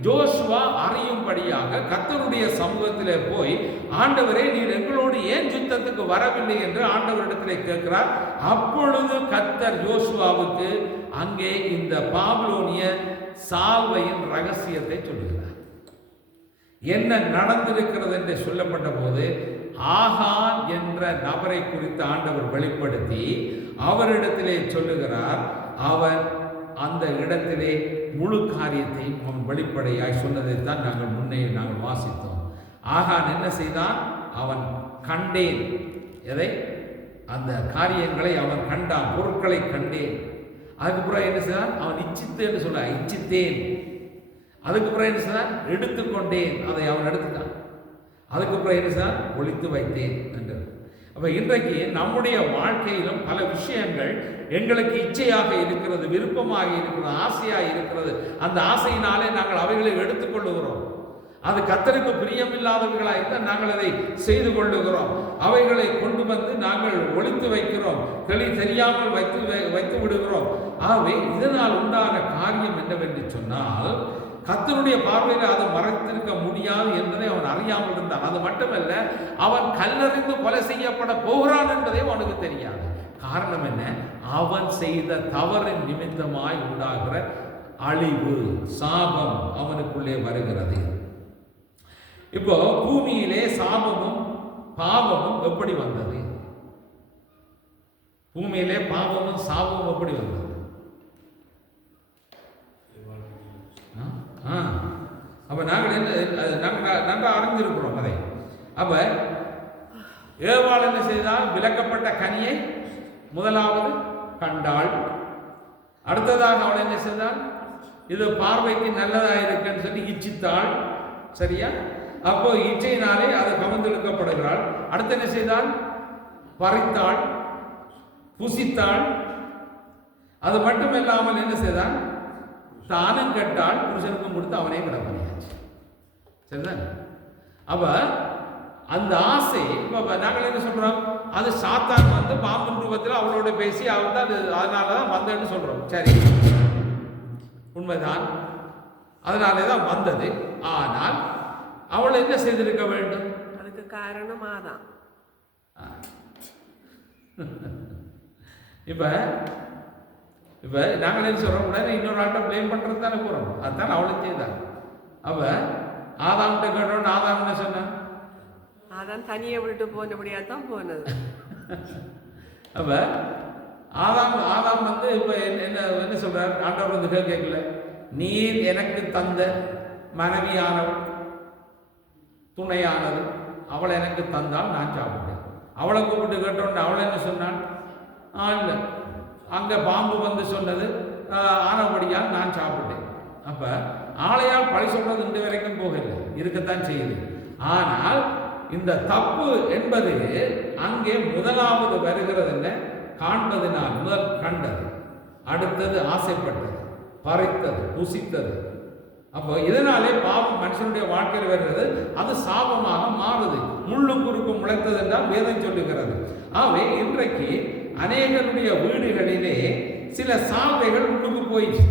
ஜோசுவா அறியும்படியாக கர்த்தருடைய சமூகத்திலே போய், ஆண்டவரே, நீர் எங்களோடு ஏன் யுத்தத்துக்கு வரவில்லை என்று ஆண்டவரிடத்திலே கேட்கிறார். அப்பொழுது கர்த்தர் யோசுவாவுக்கு அங்கே இந்த பாபிலோனிய சால்வையின் ரகசியத்தை சொல்லுகிறார். என்ன நடந்திருக்கிறது என்று சொல்லப்பட்ட போது, ஆகான் என்ற நபரை குறித்து ஆண்டவர் வெளிப்படுத்தி அவரிடத்திலே சொல்லுகிறார். அவன் அந்த இடத்திலே முழு காரியத்தையும் அவன் வெளிப்படையாய் சொன்னதைத்தான் நாங்கள் வாசித்தோம். ஆகான் என்ன செய்தான்? அவன் கண்டேன். எதை? அந்த காரியங்களை அவன் கண்டான், பொருட்களை கண்டேன். அதுக்கப்புறம் என்ன செய்தான்? அவன் இச்சித்தேன்னு சொல்ல, இச்சித்தேன். அதுக்கப்புறம் என்ன செய்தான்? எடுத்துக்கொண்டேன். அதை அவன் எடுத்துட்டான். அதுக்கப்புறம் என்ன செய்தான்? ஒளித்து வைத்தேன் என்று. அப்ப இன்றைக்கு நம்முடைய வாழ்க்கையிலும் பல விஷயங்கள் எங்களுக்கு இச்சையாக இருக்கிறது, விருப்பமாக இருக்கிறது, ஆசையாக இருக்கிறது. அந்த ஆசையினாலே நாங்கள் அவைகளை எடுத்துக்கொள்ளுகிறோம். அது கர்த்தருக்கு பிரியமில்லாதவர்களாக இருந்தால் நாங்கள் அதை செய்து கொள்ளுகிறோம். அவைகளை கொண்டு வந்து நாங்கள் ஒளித்து வைக்கிறோம், தெரியாமல் வைத்து விடுகிறோம். ஆகவே இதனால் உண்டான காரியம் என்னவென்று சொன்னால், கர்த்தருடைய பார்வையில் அதை மறைத்திருக்க முடியாது என்பதை அவன் அறியாமல் இருந்தான். அது மட்டுமல்ல, அவன் கல்லறிந்து கொலை செய்யப்பட போகிறான் என்பதே அவனுக்கு தெரியாது. காரணம் என்ன? அவன் செய்த தவறின் நிமித்தமாய் உண்டாகிற அழிவு, சாபம் அவனுக்குள்ளே வருகிறது. இப்போ பூமியிலே சாபமும் பாவமும் எப்படி வந்தது? பூமியிலே பாவமும் சாபமும் எப்படி வந்தது? அப்ப நாங்கள் நன்றாக அறிந்திருக்கிறோம் அதை. அப்ப ஏவாள் என்ன செய்தால்? விலக்கப்பட்ட கனியை முதலாவது கண்டாள். அடுத்ததாக அவள் என்ன செய்தால்? இது பார்வைக்கு நல்லதாக இருக்குன்னு சொல்லி இச்சித்தாள். சரியா? அப்போ இச்சையினாலே அது கவர்ந்தெடுக்கப்படுகிறாள். அடுத்து என்ன செய்தால்? பறித்தாள், புசித்தாள். அது மட்டும் இல்லாமல் என்ன செய்தால்? தானும் கெட்டாள், புருஷனுக்கும் கொடுத்து அவனே கிடப்பணியாச்சு. சரிதான்? அப்ப அந்த ஆசை, இப்ப நாங்கள் என்ன சொல்றோம்? அது சாத்தான் வந்து பாம்பின் ரூபத்தில் அவளோட பேசி அவள் தான் அதனாலதான் வந்தேன்னு சொல்றோம். சரி, உண்மைதான், அதனாலதான் வந்தது. ஆனால் அவள் என்ன செய்திருக்க வேண்டும்? அதுக்கு காரணம் ஆதான். இப்ப நாங்கள் என்ன சொல்றோம்? உடனே இன்னொரு ஆட்டை பிளேம் பண்றது தானே போறோம். அதுதான் அவளும் செய்தான். அவ ஆதாம்கிட்ட கேட்டோன்னு ஆதாம் என்ன சொன்னான்? ஆதாம் தனியை விட்டு போனபடியா தான் போனது. அப்ப ஆதாம் வந்து இப்ப என்ன சொல்றார்? ஆண்டவர் வந்து கேட்கல, நீர் எனக்கு தந்த மனைவியானவள், துணையானது, அவள் எனக்கு தந்தால் நான் சாப்பிட்டேன். அவளை கூப்பிட்டு கேட்டோன்னு அவளை என்ன சொன்னான்? இல்லை, அங்கே பாம்பு வந்து சொன்னது ஆனபடியால் நான் சாப்பிட்டேன். அப்போ ஆளையால் பழி சொல்றது இன்று வரைக்கும் போகலை, இருக்கத்தான் செய்யுது. ஆனால் இந்த தப்பு என்பது அங்கே முதலாவது வருகிறது என்ன? காண்பதினால். முதல் கண்டது, அடுத்தது ஆசைப்பட்டது, பறைத்தது, புசித்தது. அப்போ இதனாலே பாவம் மனுஷனுடைய வாழ்க்கையில் வருகிறது, அது சாபமாக மாறுது. முள்ளும் குறுக்கும் முளைத்தது என்றால் வேதம் சொல்லுகிறது. ஆகவே இன்றைக்கு அநேகருடைய வீடுகளிலே சில சால்வைகள் உள்ளுக்கு போயிடுச்சு.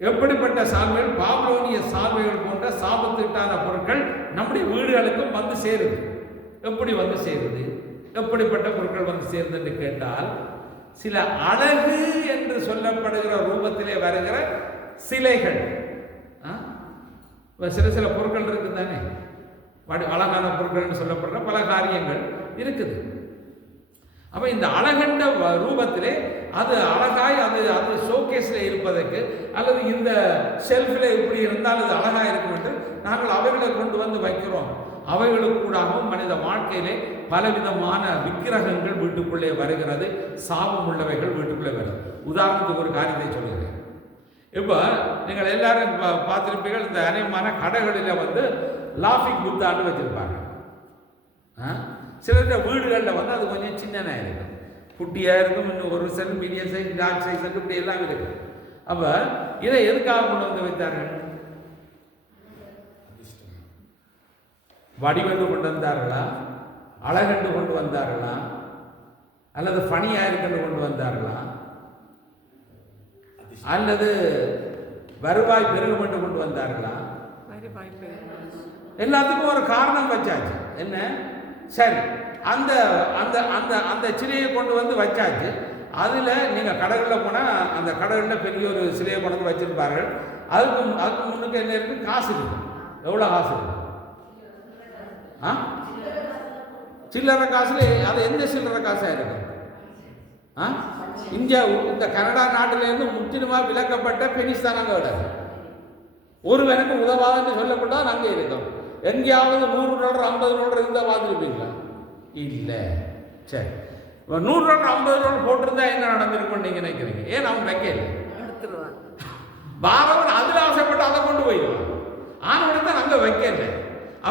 எப்படிப்பட்ட சால்வைகள்? பாபிலோனிய சால்வைகள் போன்ற சாபத்திட்டான பொருட்கள் நம்முடைய வீடுகளுக்கும் வந்து சேருது. எப்படி வந்து சேருது? எப்படிப்பட்ட பொருட்கள் வந்து சேருது என்று கேட்டால், சில அழகு என்று சொல்லப்படுகிற ரூபத்திலே வருகிற சிலைகள், சில பொருட்கள் இருக்குது தானே, அழகான பொருட்கள் சொல்லப்படுற பல காரியங்கள் இருக்குது. அப்ப இந்த அழகண்ட ரூபத்திலே அது அழகாய் அது ஷோகேஸில் இருப்பதற்கு அல்லது இந்த ஷெல்ஃபில் இப்படி இருந்தால் அது அழகாக இருக்கும் என்று நாங்கள் அவைகளை கொண்டு வந்து வைக்கிறோம். அவைகளுக்கு கூடாகவும் மனித வாழ்க்கையிலே பலவிதமான விக்கிரகங்கள் வீட்டுக்குள்ளே வருகிறது. சாபம் உள்ளவைகள் வீட்டுக்குள்ளே வருது. உதாரணத்துக்கு ஒரு காரியத்தை சொல்லுகிறேன். இப்போ நீங்கள் எல்லாரும் பார்த்துருப்பீர்கள், இந்த அநேகமான கடைகளில் வந்து லாஃபிங் புத்தான்னு வச்சிருப்பாங்க. சில வீடுகளில் வந்து அது கொஞ்சம் சின்னதாக இருக்கும், குட்டியாக இருக்கும், இன்னும் ஒரு size, medium size, large size இப்படி எல்லாம் இருக்கும். அப்போ இதை எதுக்காக கொண்டு வந்து வைத்தார்கள்? வடிவென்று கொண்டு வந்தார்களா, அழகென்று கொண்டு வந்தார்களா, அல்லது ஃபனியாக இருக்குன்னு கொண்டு வந்தார்களா, அல்லது வருவாய் பெருகும் என்று கொண்டு வந்தார்களா? எல்லாத்துக்கும் ஒரு காரணம் வச்சாச்சு. என்ன? சரி, அந்த அந்த அந்த அந்த சிலையை கொண்டு வந்து வச்சாச்சு. அதில் நீங்கள் கடைகளில் போனால் அந்த கடைகளில் பெரிய ஒரு சிலையை கொண்டு வந்து வச்சிருப்பார்கள். அதுக்கு முன்னுக்கு என்ன இருக்கு? காசு இருக்கு. எவ்வளோ காசு இருக்கு? சில்லறை காசுல அது எந்த சில்லறை காசாக இருக்கு? இந்தியா, இந்த கனடா நாட்டிலேருந்து முற்றிலுமாக விலக்கப்பட்ட பெனிஸ் தான் அங்கே விடாது. ஒருவனுக்கு உதவாதுன்னு சொல்லப்பட்டால் அங்கே இருக்கும். எங்கேயாவது $100 $50 இருந்தால் பார்த்துருப்பீங்களா? இல்லை. சரி, $100 $50 போட்டிருந்தா என்ன நடந்திருக்கும் நீங்கள் நினைக்கிறீங்க? ஏன் அவன் வைக்கல? பாரவன் அதில் ஆசைப்பட்டு அதை கொண்டு போயிடுவான். ஆனால் தான் அங்கே வைக்கல.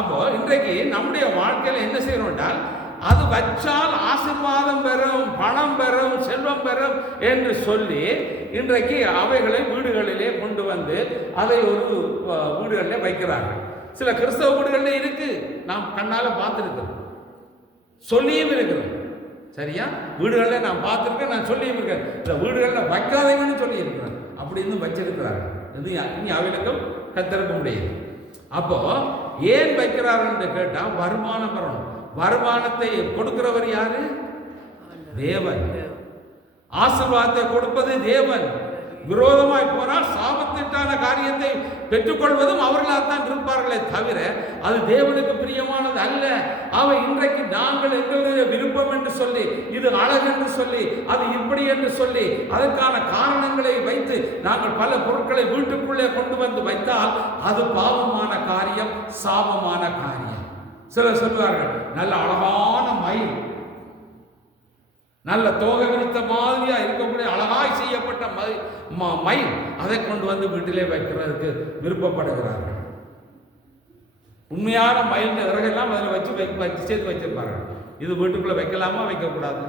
அப்போ இன்றைக்கு நம்முடைய வாழ்க்கையில் என்ன செய்யணும் என்றால், அது வச்சால் ஆசீர்வாதம் பெறும், பணம் பெறும், செல்வம் பெறும் என்று சொல்லி இன்றைக்கு அவைகளை வீடுகளிலே கொண்டு வந்து அதை ஒரு வீடுகளிலே வைக்கிறார்கள். சில கிறிஸ்தவ வீடுகளில் இருக்கு, நாம் கண்ணால பார்த்துருக்கோம், சொல்லியும் இருக்கிறோம். சரியா? வீடுகளில் நான் பார்த்துருக்கேன், நான் சொல்லியும் இருக்கேன். இந்த வீடுகளில் வைக்காதீங்கன்னு சொல்லி இருக்கிறேன். அப்படி இன்னும் வச்சிருக்கிறார்கள். இனி அவைகளுக்கும் கத்திருக்க முடியாது. அப்போ ஏன் வைக்கிறார்கள் என்று கேட்டால், வருமானம் வரணும். வருமானத்தை கொடுக்கிறவர் யாரு? தேவன். ஆசீர்வாதத்தை கொடுப்பது தேவன். விரோதமாய் போனால் சாபத்திட்டான காரியத்தை பெற்றுக்கொள்வதும் அவர்களால் தான் இருப்பார்களே தவிர அது தேவனுக்கு பிரியமானது அல்ல. அவை இன்றைக்கு நாங்கள் எங்களுடைய விருப்பம் என்று சொல்லி, இது அழகு என்று சொல்லி, அது இப்படி என்று சொல்லி, அதற்கான காரணங்களை வைத்து நாங்கள் பல பொருட்களை வீட்டுக்குள்ளே கொண்டு வந்து வைத்தால் அது பாவமான காரியம், சாபமான காரியம். சிலர் சொல்வார்கள், நல்ல அழகான மயில், நல்ல தோகை விரித்த மாதிரியா இருக்கக்கூடிய அழகாய் செய்யப்பட்ட மயில், அதை கொண்டு வந்து வீட்டிலே வைக்கிறதுக்கு விருப்பப்படுகிறார்கள். உண்மையான மயில் இறகெல்லாம் அதில் வச்சு சேர்த்து வச்சிருப்பார்கள். இது வீட்டுக்குள்ள வைக்கலாமா, வைக்கக்கூடாது?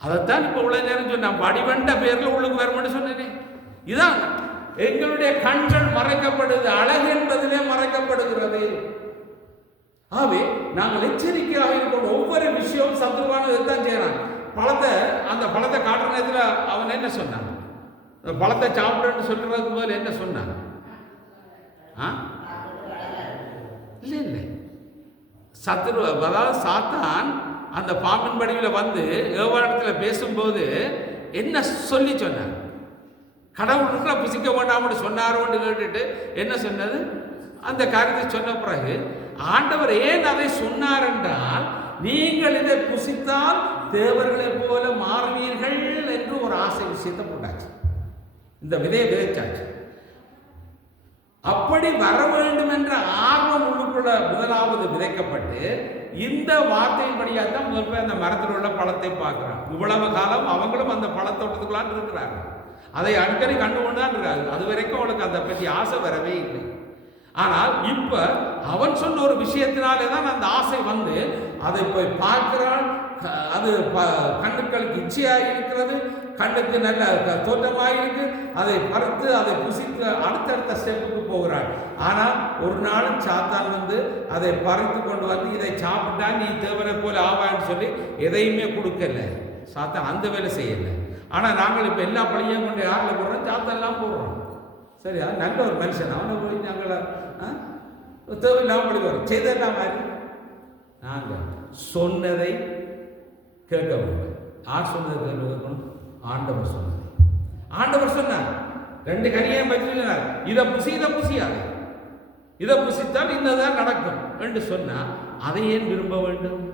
அதைத்தான் இப்ப உள்ள நேரம் சொன்ன வடிவண்ட பேர்ல உள்ளுக்கு வரும்னு சொன்னேனே. இதான் எங்களுடைய கண்கள் மறைக்கப்படுது, அழகு என்பதிலே மறைக்கப்படுகிறது. ஆகவே நாங்கள் எச்சரிக்கையாக இருக்கணும். ஒவ்வொரு விஷயமும் சத்துருவானது தான் செய்யறான். அந்த பழத்தை காட்டுற நேரத்தில் அவன் என்ன சொன்னான்? பழத்தை சாப்பிடுன்னு சொல்றதுக்கு போது என்ன சொன்னான்? இல்லை இல்லை, சத்துரு, அதாவது சாத்தான் அந்த பாம்பின் வடிவில் வந்து ஏவாளத்தில் பேசும்போது என்ன சொல்லி சொன்னார்? கடவுளுக்குள்ள புசிக்க வேண்டாம்னு சொன்னாரோன்னு கேட்டுட்டு என்ன சொன்னது? அந்த காரியத்தை சொன்ன பிறகு ஆண்டவர் ஏன் அதை சொன்னார் என்றால், நீங்கள் இதை புசித்தால் தேவர்களை போல மாறுவீர்கள் என்று ஒரு ஆசை விஷயத்தை போட்டாச்சு. இந்த விதையை விதைச்சாச்சு. அப்படி வர வேண்டும் என்ற ஆர்வம் உள்ளுக்குள்ள முதலாவது விதைக்கப்பட்டு இந்த வார்த்தையின்படியாக தான் முதல் அந்த மரத்தில் உள்ள பழத்தை பார்க்கிறான். இவ்வளவு காலம் அவங்களும் அந்த பழத்தோட்டத்துக்குள்ளான் இருக்கிறாங்க. அதை அடிக்கடி கண்டுகொண்டு தான் இருக்காது. அது வரைக்கும் அவளுக்கு அதை பற்றி ஆசை வரவே இல்லை. ஆனால் இப்ப அவன் சொன்ன ஒரு விஷயத்தினாலே தான் அந்த ஆசை வந்து அதை போய் பார்க்கிறான். அது கண்ணுக்களுக்கு இச்சையாக இருக்கிறது, கண்ணுக்கு நல்ல தோற்றமாக இருக்கு. அதை பறித்து அதை புசித்து அடுத்தடுத்த ஸ்டெப்புக்கு போகிறாள். ஆனால் ஒரு நாளும் சாத்தான் வந்து அதை பறித்து கொண்டு வந்து இதை சாப்பிட்டா நீ தேவனை போல ஆவான்னு சொல்லி எதையுமே கொடுக்கல. சாத்தான் அந்த வேலை செய்யலை. ஆனால் நாங்கள் இப்போ எல்லா பழியும் கொண்டு யாரில் போடுறோம்? சாத்தான் எல்லாம் போடுறோம். சரியா? நல்ல ஒரு மனுஷன் அவனை போய் நாங்கள் தேவையில்லாமல் பழி வரும் செய்தெல்லாம் மாதிரி நாங்கள் சொன்னதை கேட்க வேண்டும். யார் சொன்னதை கேட்கணும்? ஆண்டவர் சொன்னது. ஆண்டவர் சொன்னார், 2 கனியையும் பற்றினார், இதை புசியாது, இதை புசித்தால் இன்னதான் நடக்கும் என்று சொன்னார். அதை ஏன் விரும்ப வேண்டும்?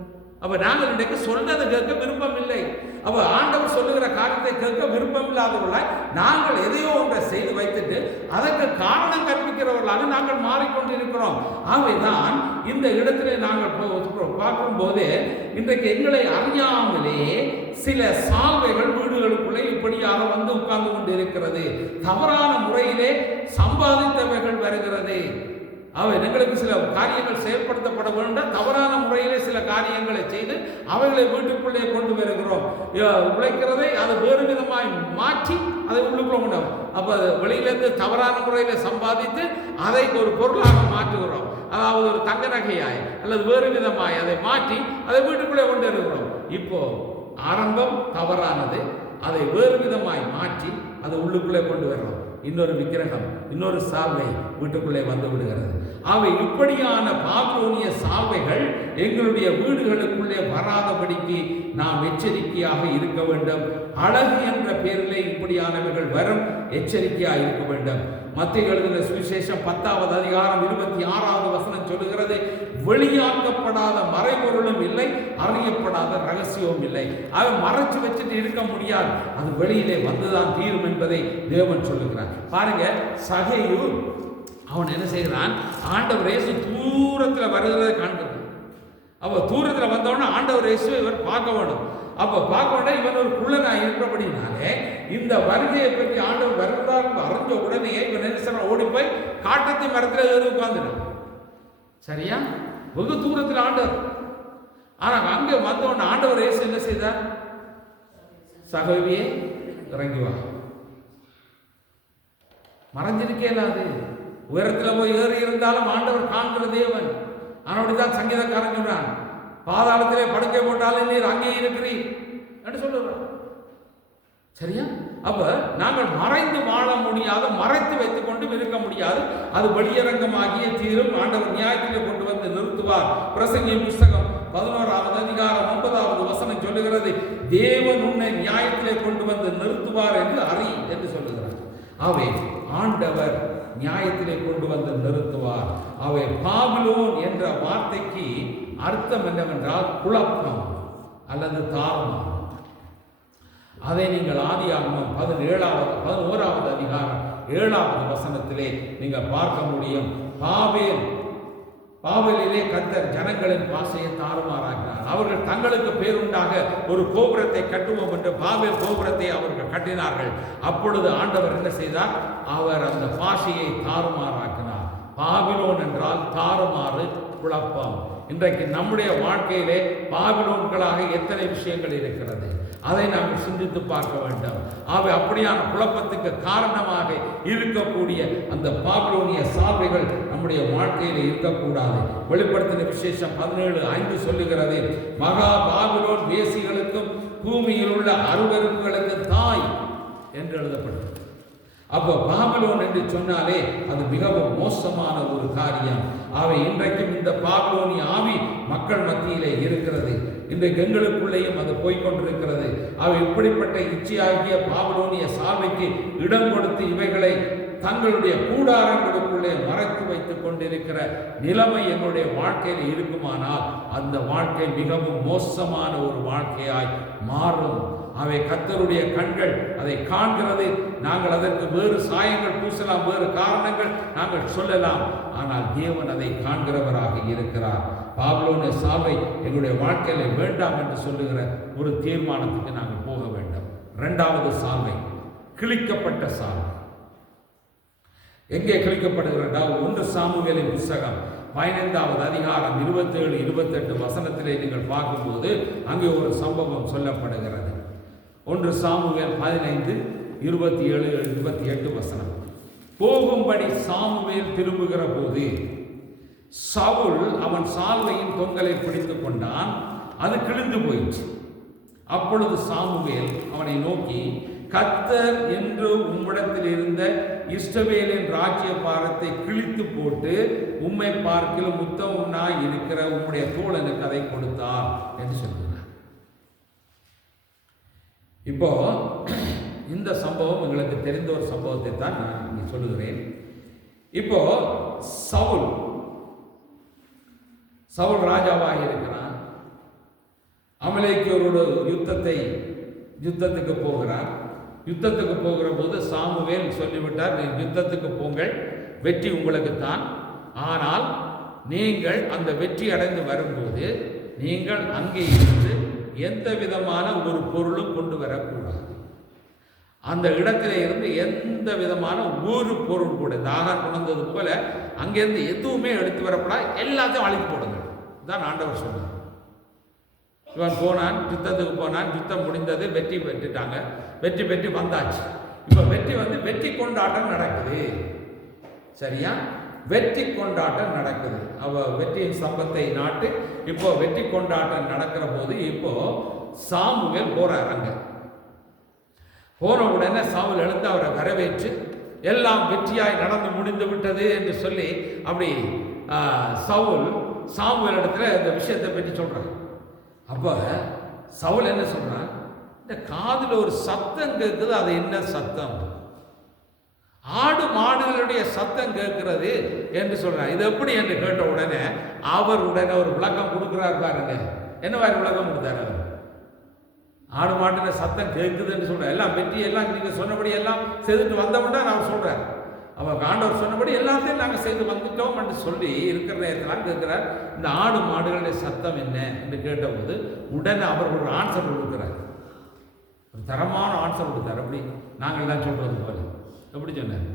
அப்ப நாங்கள் இன்றைக்கு சொன்னதை கேட்க விருப்பம் இல்லை. அப்ப ஆண்டவர் சொல்லுகிற காரியத்தை கேட்க விருப்பம் இல்லாதவர்களாய் நாங்கள் எதையோ ஒன்றை செய்து வைத்துட்டு அதற்கு காரணம் கற்பிக்கிறவர்களாக நாங்கள் மாறிக்கொண்டிருக்கிறோம். ஆகவேதான் இந்த இடத்திலே நாங்கள் பார்க்கும் போது இன்றைக்கு எங்களை அறியாமலே சில சால்வைகள் வீடுகளுக்குள்ளே இப்படியாக வந்து உட்கார்ந்து கொண்டு இருக்கிறது. தவறான முறையிலே சம்பாதித்தவைகள் வருகிறது. அவை எங்களுக்கு சில காரியங்கள் செயல்படுத்தப்பட வேண்டும். தவறான முறையிலே சில காரியங்களை செய்து அவைகளை வீட்டுக்குள்ளே கொண்டு வருகிறோம். உழைக்கிறதை அது வேறு விதமாய் மாற்றி அதை உள்ளுக்குள்ள கொண்டு வரும். அப்போ வெளியிலேருந்து தவறான முறையில் சம்பாதித்து அதை ஒரு பொருளாக மாற்றுகிறோம். அதாவது ஒரு தங்க நகையாய் அல்லது வேறு விதமாய் அதை மாற்றி அதை வீட்டுக்குள்ளே கொண்டு வருகிறோம். இப்போ ஆரம்பம் தவறானது, அதை வேறு விதமாய் மாற்றி அதை உள்ளுக்குள்ளே கொண்டு வர்றோம். இன்னொரு விக்கிரகம், இன்னொரு சால்வை வீட்டுக்குள்ளே வந்து விடுகிறது. அவை இப்படியான பாபிலோனிய சால்வைகள் எங்களுடைய வீடுகளுக்குள்ளே வராதபடிக்கு நாம் எச்சரிக்கையாக இருக்க வேண்டும். அழகு என்ற பெயரிலே இப்படியானவைகள் வரும், எச்சரிக்கையாக இருக்க வேண்டும். மத்தேயு எழுதின சுவிசேஷம் 10வது அதிகாரம் 26வது வசனம் சொல்லுகிறது, வெளியாக்கப்படாத மறைபொருளும் இல்லை, அறியப்படாத ரகசியமும் இல்லை. அதை மறைச்சு வச்சுட்டு இருக்க முடியாது, அது வெளியிலே வந்துதான் தீரும் என்பதை தேவன் சொல்லுகிறார். பாருங்க, சகையு அவன் என்ன செய்கிறான்? ஆண்டவர் இயேசு தூரத்தில் வருகிறதை காண்கிறான். அப்போ தூரத்தில் வந்தவொடனே ஆண்டவர் இயேசு இவர் பார்க்க வேண்டும். அப்போ பார்க்க வேண்டாம், இவன் ஒரு குள்ளனாக இருக்கிறபடினாலே இந்த வருகையை பற்றி ஆண்டவர் வருகிறார் அறிஞ்ச உடனே இவன் என்ன செய்யறான்? ஓடி போய் காட்டத்தி மரத்தில் ஏறி உட்கார்ந்துட்டான். சரியா? வெகு தூரத்தில் ஆண்டவர். ஆனால் அங்கே வந்தவொடனே ஆண்டவர் இயேசு என்ன செய்தார்? சகோவியே இறங்கி வா. மறைஞ்சிருக்கே இல்லாது உயரத்தில் போய் ஏறி இருந்தாலும் ஆண்டவர் காண்கிற தேவன். அப்படித்தான் சங்கீதக்காரன் சொல்றான், பாதாளத்திலே படுக்கை போட்டாலும் நீர் அங்கே இருக்கிறீர் என்று சொல்லுறான். சரியா? அப்ப நாங்கள் மறைந்து வாழ முடியாது, மறைத்து வைத்துக் கொண்டு இருக்க முடியாது. அது வெளியரங்கமாகிய தீரும். ஆண்டவர் நியாயத்திலே கொண்டு வந்து நிறுத்துவார். பிரசங்கி புஸ்தகம் 11வது அதிகாரம் 9வது வசனம் சொல்லுகிறது, தேவன் உன்னை நியாயத்திலே கொண்டு வந்து நிறுத்துவார் என்று அறி என்று சொல்லுகிறார். அவை ஆண்டவர் நியாயத்திலே கொண்டு வந்து நிறுத்துவார். அவை பாபிலோன் என்ற வார்த்தைக்கு அர்த்தம் என்னவென்றால் குழப்பம் அல்லது தாரணம். அதை நீங்கள் ஆதியாகமம் 11வது அதிகாரம் 7வது வசனத்திலே நீங்கள் பார்க்க முடியும். பாபேலிலே கர்த்தர் ஜனங்களின் பாஷையை தாறுமாறாக்கினார். அவர்கள் தங்களுக்கு பேருண்டாக ஒரு கோபுரத்தை கட்டுவோம் என்று பாபேல் கோபுரத்தை அவர்கள் கட்டினார்கள். அப்பொழுது ஆண்டவர் என்ன செய்தார்? அவர் அந்த பாஷையை தாறுமாறாக்கினார். பாபிலோன் என்றால் தாறுமாறு, குழப்பம். இன்றைக்கு நம்முடைய வாழ்க்கையிலே பாபிலோன்களாக எத்தனை விஷயங்கள் இருக்கிறது, அதை நாம் சிந்தித்து பார்க்க வேண்டும். அவை அப்படியான குழப்பத்துக்கு காரணமாக இருக்கக்கூடிய அந்த பாபிலோனிய சால்வைகள் நம்முடைய வாழ்க்கையில் இருக்கக்கூடாது. வெளிப்படுத்தின விசேஷம் 17:5 சொல்லுகிறது, மகா பாபிலோன் வேசிகளுக்கும் பூமியில் உள்ள அருவருப்புகளுக்கு தாய் என்று எழுதப்பட்டது. அப்போ பாபிலோன் என்று சொன்னாலே அது மிகவும் மோசமான ஒரு காரியம். அவை இன்றைக்கும் இந்த பாபிலோனிய ஆவி மக்கள் மத்தியிலே இருக்கிறது. இன்றைக்கு எங்களுக்குள்ளேயும் அது போய்கொண்டிருக்கிறது. அவை இப்படிப்பட்ட இச்சையாகிய பாபிலோனிய சால்வைக்கு இடம் கொடுத்து இவைகளை தங்களுடைய கூடாரங்களுக்குள்ளே மறைத்து வைத்துக் கொண்டிருக்கிற நிலைமை என்னுடைய வாழ்க்கையில் இருக்குமானால் அந்த வாழ்க்கை மிகவும் மோசமான ஒரு வாழ்க்கையாய் மாறும். அவை கர்த்தருடைய கண்கள் அதை காண்கிறது. நாங்கள் அதற்கு வேறு சாயங்கள் பூசலாம், வேறு காரணங்கள் நாங்கள் சொல்லலாம், ஆனால் தேவன் அதை காண்கிறவராக இருக்கிறார். பாபிலோனிய சாவை எங்களுடைய வாழ்க்கையில வேண்டாம் என்று சொல்லுகிற ஒரு தீர்மானத்துக்கு நாங்கள் போக வேண்டும். இரண்டாவது சாவை கிழிக்கப்பட்ட சாவை. எங்கே கிழிக்கப்படுகிறதா? 1 சாமுவேலின் புத்தகம் 15வது அதிகாரம் 27, 28 வசனத்திலே நீங்கள் பார்க்கும்போது அங்கே ஒரு சம்பவம் சொல்லப்படுகிறது. 1 சாமுவேல் 15, 27, 28 வசனம். போகும்படி சாமுவேல் திரும்புகிற போது சவுல் அவன் சால்வையின் தொங்கலை பிடித்துக் கொண்டான், அது கிழிந்து போயிற்று. அப்பொழுது சாமுவேல் அவனை நோக்கி, கர்த்தர் என்று உம்மிடத்தில் இருந்த இஸ்ரவேலின் ராஜ்ய பாரத்தை கிழித்து போட்டு உம்மை பார்க்கிலும் உத்தமனாய் இருக்கிற உம்முடைய தோழனுக்கு அதை கொடுத்தார் என்று சொல்கிறார். இப்போ இந்த சம்பவம் எங்களுக்கு தெரிந்த ஒரு சம்பவத்தை தான் நான் இங்கே சொல்லுகிறேன். இப்போ சவுல் ராஜாவாக இருக்கிறான். அமலேக்கியரோட யுத்தத்துக்கு போகிறார். யுத்தத்துக்கு போகிற போது சாமுவேல் சொல்லிவிட்டார், யுத்தத்துக்கு போங்கள், வெற்றி உங்களுக்கு தான். ஆனால் நீங்கள் அந்த வெற்றி அடைந்து வரும்போது நீங்கள் அங்கே இருந்து எந்த விதமான ஒரு பொருளும் கொண்டு வரக்கூடாது. அந்த இடத்துல இருந்து எந்த விதமான ஒரு பொருள் கூட தாகர் கொண்டது போல அங்கிருந்து எதுவுமே எடுத்து வரக்கூடாது, எல்லாத்தையும் அழித்து போடுங்க தான் ஆண்டவர் சொன்னார். இவன் போனான், யுத்தத்துக்கு போனான், யுத்தம் முடிந்தது, வெற்றி பெற்றுட்டாங்க, வெற்றி பெற்று வந்தாச்சு. இப்போ வெற்றி கொண்டாட்டம் நடக்குது. சரியா? வெற்றி கொண்டாட்டம் நடக்குது. வெற்றியின் சம்பத்தை நாட்டு இப்போ வெற்றி கொண்டாட்டம் நடக்கிற போது இப்போ சாமுவேல் போறார். அங்க போன உடனே சாமுவேல் எழுந்து அவரை வரவேற்று எல்லாம் வெற்றியாய் நடந்து முடிந்து விட்டது என்று சொல்லி அப்படி சாமுவேல் இடத்துல இந்த விஷயத்தை பற்றி சொல்றார். அப்ப சவுல் என்ன சொல்றான், இந்த காதுல ஒரு சத்தம் கேட்குது, அது என்ன சத்தம்? ஆடு மாடுகளுடைய சத்தம் கேட்கிறது என்று சொல்றார். இது எப்படி என்று கேட்ட உடனே அவர் உடனே ஒரு விளக்கம் கொடுக்கிறார். பாருங்க என்ன மாதிரி விளக்கம் கொடுத்தார் அவர். ஆடு மாட்டுல சத்தம் கேட்குதுன்னு சொல்ற, எல்லாம் வெற்றி எல்லாம் நீங்க சொன்னபடி எல்லாம் செய்துட்டு வந்தோம்னா நான் சொல்றேன். அவர் ஆண்டவர் சொன்னபடி எல்லாத்தையும் நாங்கள் செய்து வந்துட்டோம் என்று சொல்லி இருக்கிற நேரத்தில் கேட்கிறார், இந்த ஆடு மாடுகளுடைய சத்தம் என்ன என்று கேட்டபோது உடனே அவர் ஒரு ஆன்சர் கொடுக்கிறார். ஒரு தரமான ஆன்சர் கொடுத்தார். அப்படி நாங்கள் எல்லாம் சொல்றது போல எப்படி சொன்னார்?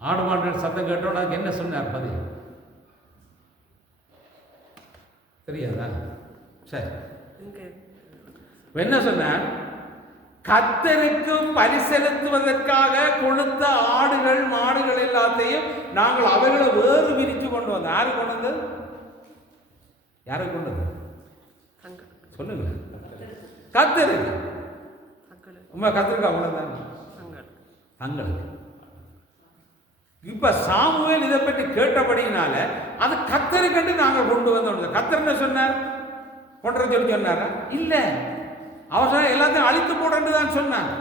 ஆடு மாடுகள் சத்தம் கேட்டோம், அதுக்கு என்ன சொன்னார் பதில் தெரியாதா? சரி, என்ன சொன்னார்? கர்த்தருக்கு பலி செலுத்துவதற்காக கொடுத்த ஆடுகள் மாடுகள் எல்லாத்தையும் நாங்கள் அவைகளை வேறு விரித்து கொண்டு வந்தோம். யாரு கொண்டு வந்தது? யாரை கொண்டு வந்தது சொல்லுங்க. கர்த்தருக்கு. உண்மை கர்த்தருக்கு அவ்வளவுதான். தங்களுக்கு. இப்ப சாமுவேல் இதை பற்றி கேட்டபடினால அது கர்த்தருக்கு நாங்கள் கொண்டு வந்தோம். கர்த்தர் என்ன சொன்னார்? கொண்டு சொல்லி சொன்னாரா? இல்ல, அவர் எல்லாத்தையும் அழித்து போடன்னு தான் சொன்னாங்க.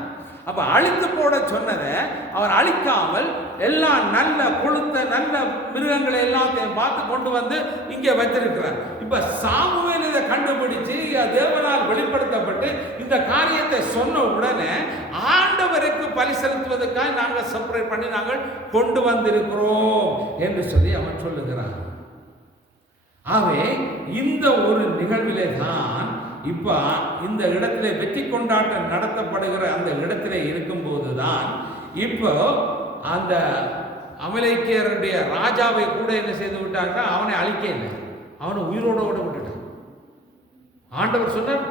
அப்ப அழித்து போட சொன்னதை அவர் அழிக்காமல் எல்லா நல்ல கொழுத்த நல்ல மிருகங்களை எல்லாத்தையும் பார்த்து கொண்டு வந்து இங்கே வைத்திருக்கிறார். இப்ப சாமுவேல் இதை கண்டுபிடிச்சு தேவனால் வெளிப்படுத்தப்பட்டு இந்த காரியத்தை சொன்ன உடனே ஆண்டவருக்கு பலி செலுத்துவதற்காக நாங்கள் செப்பரேட் பண்ணி நாங்கள் கொண்டு வந்திருக்கிறோம் என்று சொல்லி அவன் சொல்லுகிறான். ஆகவே இந்த ஒரு நிகழ்விலே தான் இப்ப இந்த இடத்துல வெற்றி கொண்டாட்டம் நடத்தப்படுகிற அந்த இடத்துல இருக்கும்போது தான் இப்போ அந்த அமலேக்கியருடைய ராஜாவை கூட என்ன செய்து விட்டாங்க, அவனை அழிக்க இல்லை, அவனை உயிரோட விட்டுட்டான். ஆண்டவர் சொன்னார்